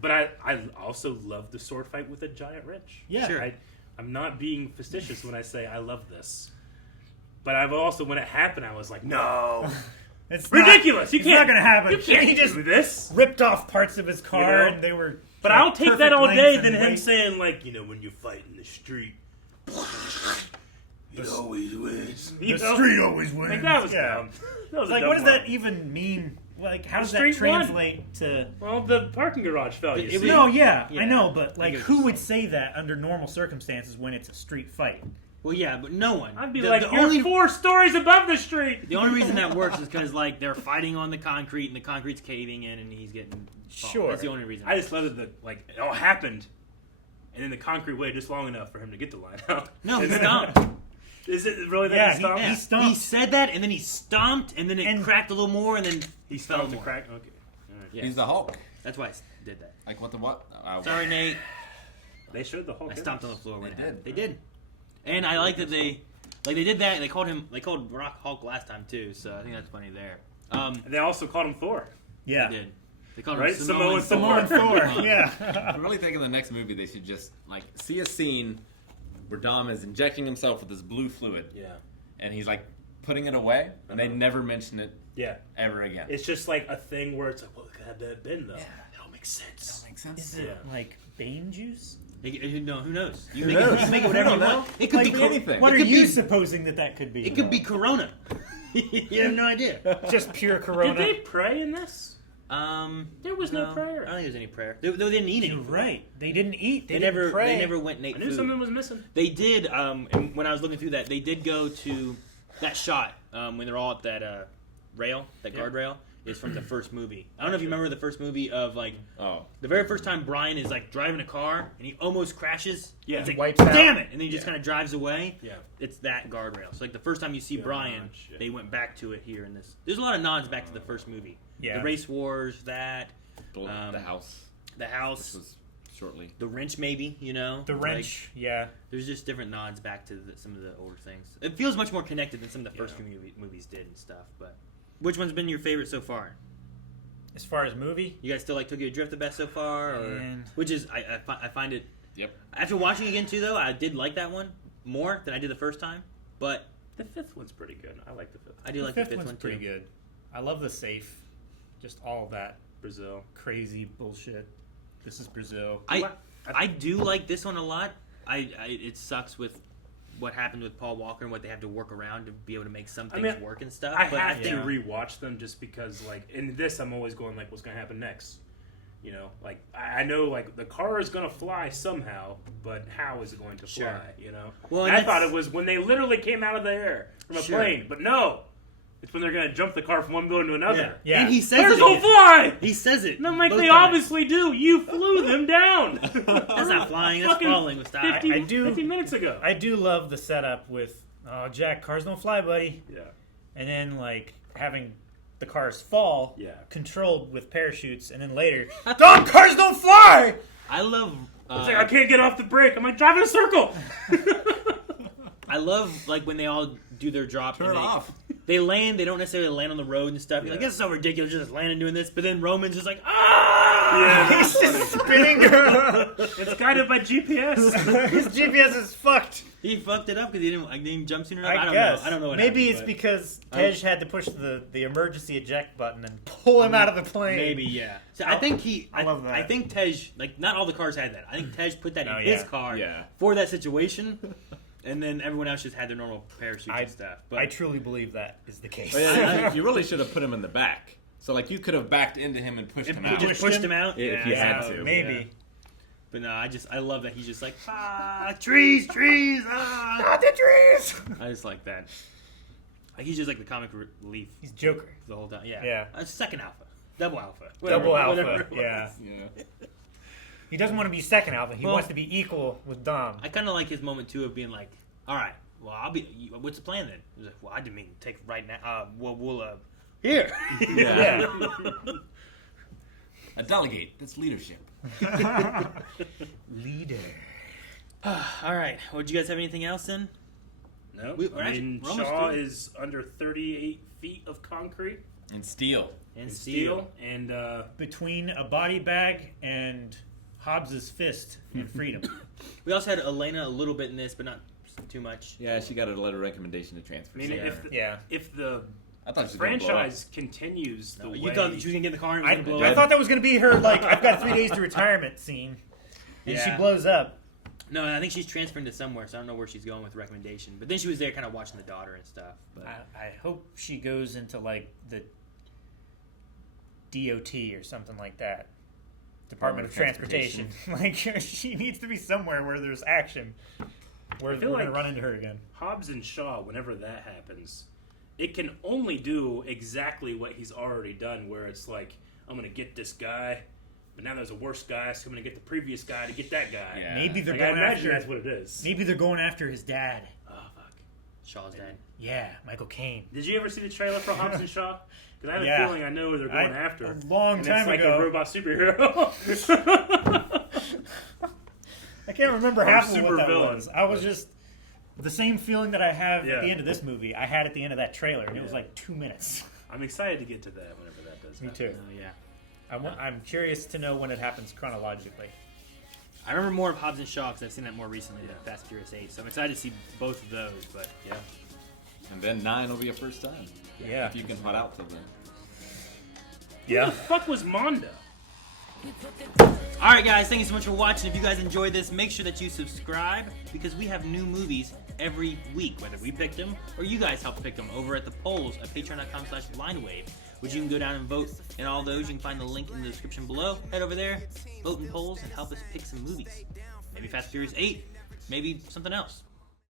But I also love the sword fight with a giant wrench. Yeah. Sure. I'm not being facetious when I say I love this. But I've also, when it happened, I was like, no. It's ridiculous. It's not going to happen. You can't he just do this. Ripped off parts of his car, and they were... But I'll take that all day than him saying, like, when you fight in the street, He always wins. The street always wins. Like, that was yeah. dumb. That was a Like, dumb what does line. that even mean? Like, how does The that street won. translate to? Well, the parking garage fell. You see. No, yeah, I know, but I like, get what who you're would say that under normal circumstances when it's a street fight? Well, yeah, but no one. I'd be The- like, the you're only- 4 stories above the street. The only reason that works is because like they're fighting on the concrete and the concrete's caving in and he's getting. Sure. That's the only reason. I just love that it all happened, and then the concrete waited just long enough for him to get the line out. No, he And then- stomped. Is it really that Yeah, he stomped? Yeah. He stomped. He said that and then he stomped and then it cracked a little more and then He fell stomped more. to crack. Okay. All right. Yeah. He's the Hulk. That's why I did that. Like what the what? Sorry, Nate. They showed the Hulk. I stomped on the floor when They did. They did. And I like that they did that. And they called Rock Hulk last time too. So I think that's funny there. And they also called him Thor. Yeah. They did. They called Right? him Samoan Samoan Thor. Yeah. Yeah. I'm really thinking the next movie they should just like see a scene where Dom is injecting himself with this blue fluid. Yeah. And he's like putting it away, and they never mention it Yeah. ever again. It's just like a thing where it's like, what could have that been though? Yeah. It all makes sense. Makes sense. Is it like Bane juice? Who knows? You Who make knows? it, you make it whatever I you don't want. know. It could Like, be anything. What It are could you be- supposing that could be? It could be Corona. You have no idea. just pure Corona. Did they pray in this? There was no prayer. I don't think there was any prayer. They didn't eat You're anything. right. They didn't eat. They, They didn't never. pray. They never went Nate I knew food. something was missing. They did. And when I was looking through that, they did go to that shot when they're all at that rail, that guardrail. Is from the first movie. I don't know if you remember the first movie of like the very first time Brian is like driving a car and he almost crashes. Yeah. He's like, Wipes out. damn it, and then he just kind of drives away. Yeah. It's that guardrail. So like the first time you see Brian, shit. they went back to it here in this. There's a lot of nods back to the first movie. Yeah. The race wars, that The house. the house, Which was shortly. the wrench, maybe The Like, wrench. Yeah. there's just different nods back to some of the older things. It feels much more connected than some of the first few movies did and stuff. But which one's been your favorite so far? As far as movie, You guys still like Tokyo Drift the best so far, or Man. which is I find it. Yep. After watching it again too, though, I did like that one more than I did the first time. But The fifth one's pretty good. I like the fifth. I do like the fifth one's one too. pretty good. I love the safe. Just all of that Brazil. crazy bullshit. This is Brazil. I do like this one a lot. It sucks with what happened with Paul Walker and what they have to work around to be able to make some things work and stuff. I but have think, to rewatch them just because, like, in this, I'm always going like, what's gonna happen next? You know, like I know like the car is gonna fly somehow, but how is it going to fly? Sure. You know. Well, And I and thought that's- it was when they literally came out of the air from a Sure. plane, but no, it's when they're gonna jump the car from one building to another. Yeah. And he says Cars it. don't fly. He says it. No, like both they times. obviously do. You flew them down. That's not flying. That's Fucking falling with style. 15 minutes ago. I do love the setup with, oh, Jack, cars don't fly, buddy. Yeah. And then, like, having the cars fall, Yeah. controlled with parachutes, and then later, dog, cars don't fly! I love. It's like I can't get off the brake. I'm like driving a circle. I love like when they all do their drop. Turn and it off. They land. They don't necessarily land on the road and stuff. You're like, this is so ridiculous. Just landing doing this. But then Roman's just like, ah! Yeah. He's just spinning. It's guided by GPS. His GPS is fucked. He fucked it up because he didn't jump soon enough. I don't guess. know. I don't know what Maybe happened, it's but- because Tej had to push the emergency eject button and pull him out of the plane. Maybe, yeah. So I think I love that. I think Tej, like, not all the cars had that. I think Tej put that in Oh, his yeah. car Yeah. for that situation, and then everyone else just had their normal parachutes and stuff. But I truly believe that is the case. But yeah, you really should have put him in the back. So like you could have backed into him and pushed him out. just pushed him out. If you had to. Maybe. Yeah. But no, I love that he's just like, trees, the trees! I just like that. Like he's just like the comic relief He's Joker. the whole time. Yeah. Yeah. Second alpha. Double alpha. Double Whatever alpha, it was. yeah. Yeah. He doesn't want to be second alpha. He Well- wants to be equal with Dom. I kind of like his moment too of being like, all right, well, I'll be. What's the plan then? He's like, well, I didn't mean to take it right now. We'll here. Yeah. A delegate. That's leadership. Leader. All right. Well, do you guys have anything else then? No, We're I mean actually- we're almost Shaw through. is under 38 feet of concrete And steel. And steel, and Between a body bag and Hobbs's fist and freedom. We also had Elena a little bit in this, but not too much. Yeah, she got a letter of recommendation to transfer. I mean, Yeah. if the I thought she was gonna blow up. franchise continues the way You thought that she was gonna get in the car and it was gonna blow I up? thought that was going to be her, like, I've got 3 days to retirement scene. And she Yeah. blows up. No, I think she's transferring to somewhere, so I don't know where she's going with recommendation. But then she was there kind of watching the daughter and stuff. But I hope she goes into, like, the DOT or something like that. Department of Transportation. Like, she needs to be somewhere where there's action. Where we're going to run into her again. Hobbs and Shaw, whenever that happens, it can only do exactly what he's already done, where it's like, I'm going to get this guy, but now there's a worse guy, so I'm going to get the previous guy to get that guy. Yeah. Maybe they're like, going I imagine after... that's what it is. Maybe they're going after his dad. Oh, fuck. Shaw's dad. Yeah, Michael Caine. Did you ever see the trailer for Hobbs and Shaw? Because I have a feeling I know who they're going after. A long time it's like ago. a robot superhero. I can't remember half of what that villain. was. I was just... The same feeling that I have at the end of this movie, I had at the end of that trailer, and it was like 2 minutes. I'm excited to get to that whenever that does happen. Me too. Oh, yeah. I'm curious to know when it happens chronologically. I remember more of Hobbs and Shaw because I've seen that more recently than Fast and Furious 8. So I'm excited to see both of those. But yeah. And then 9 will be a first time. Yeah. If you can hot out till then. Who the fuck was Mondo? Alright guys, thank you so much for watching. If you guys enjoyed this, make sure that you subscribe because we have new movies every week, whether we picked them or you guys help pick them over at the polls at patreon.com/linewave, which you can go down and vote in all those. You can find the link in the description below. Head over there, vote in polls, and help us pick some movies. Maybe Fast and Furious 8, maybe something else.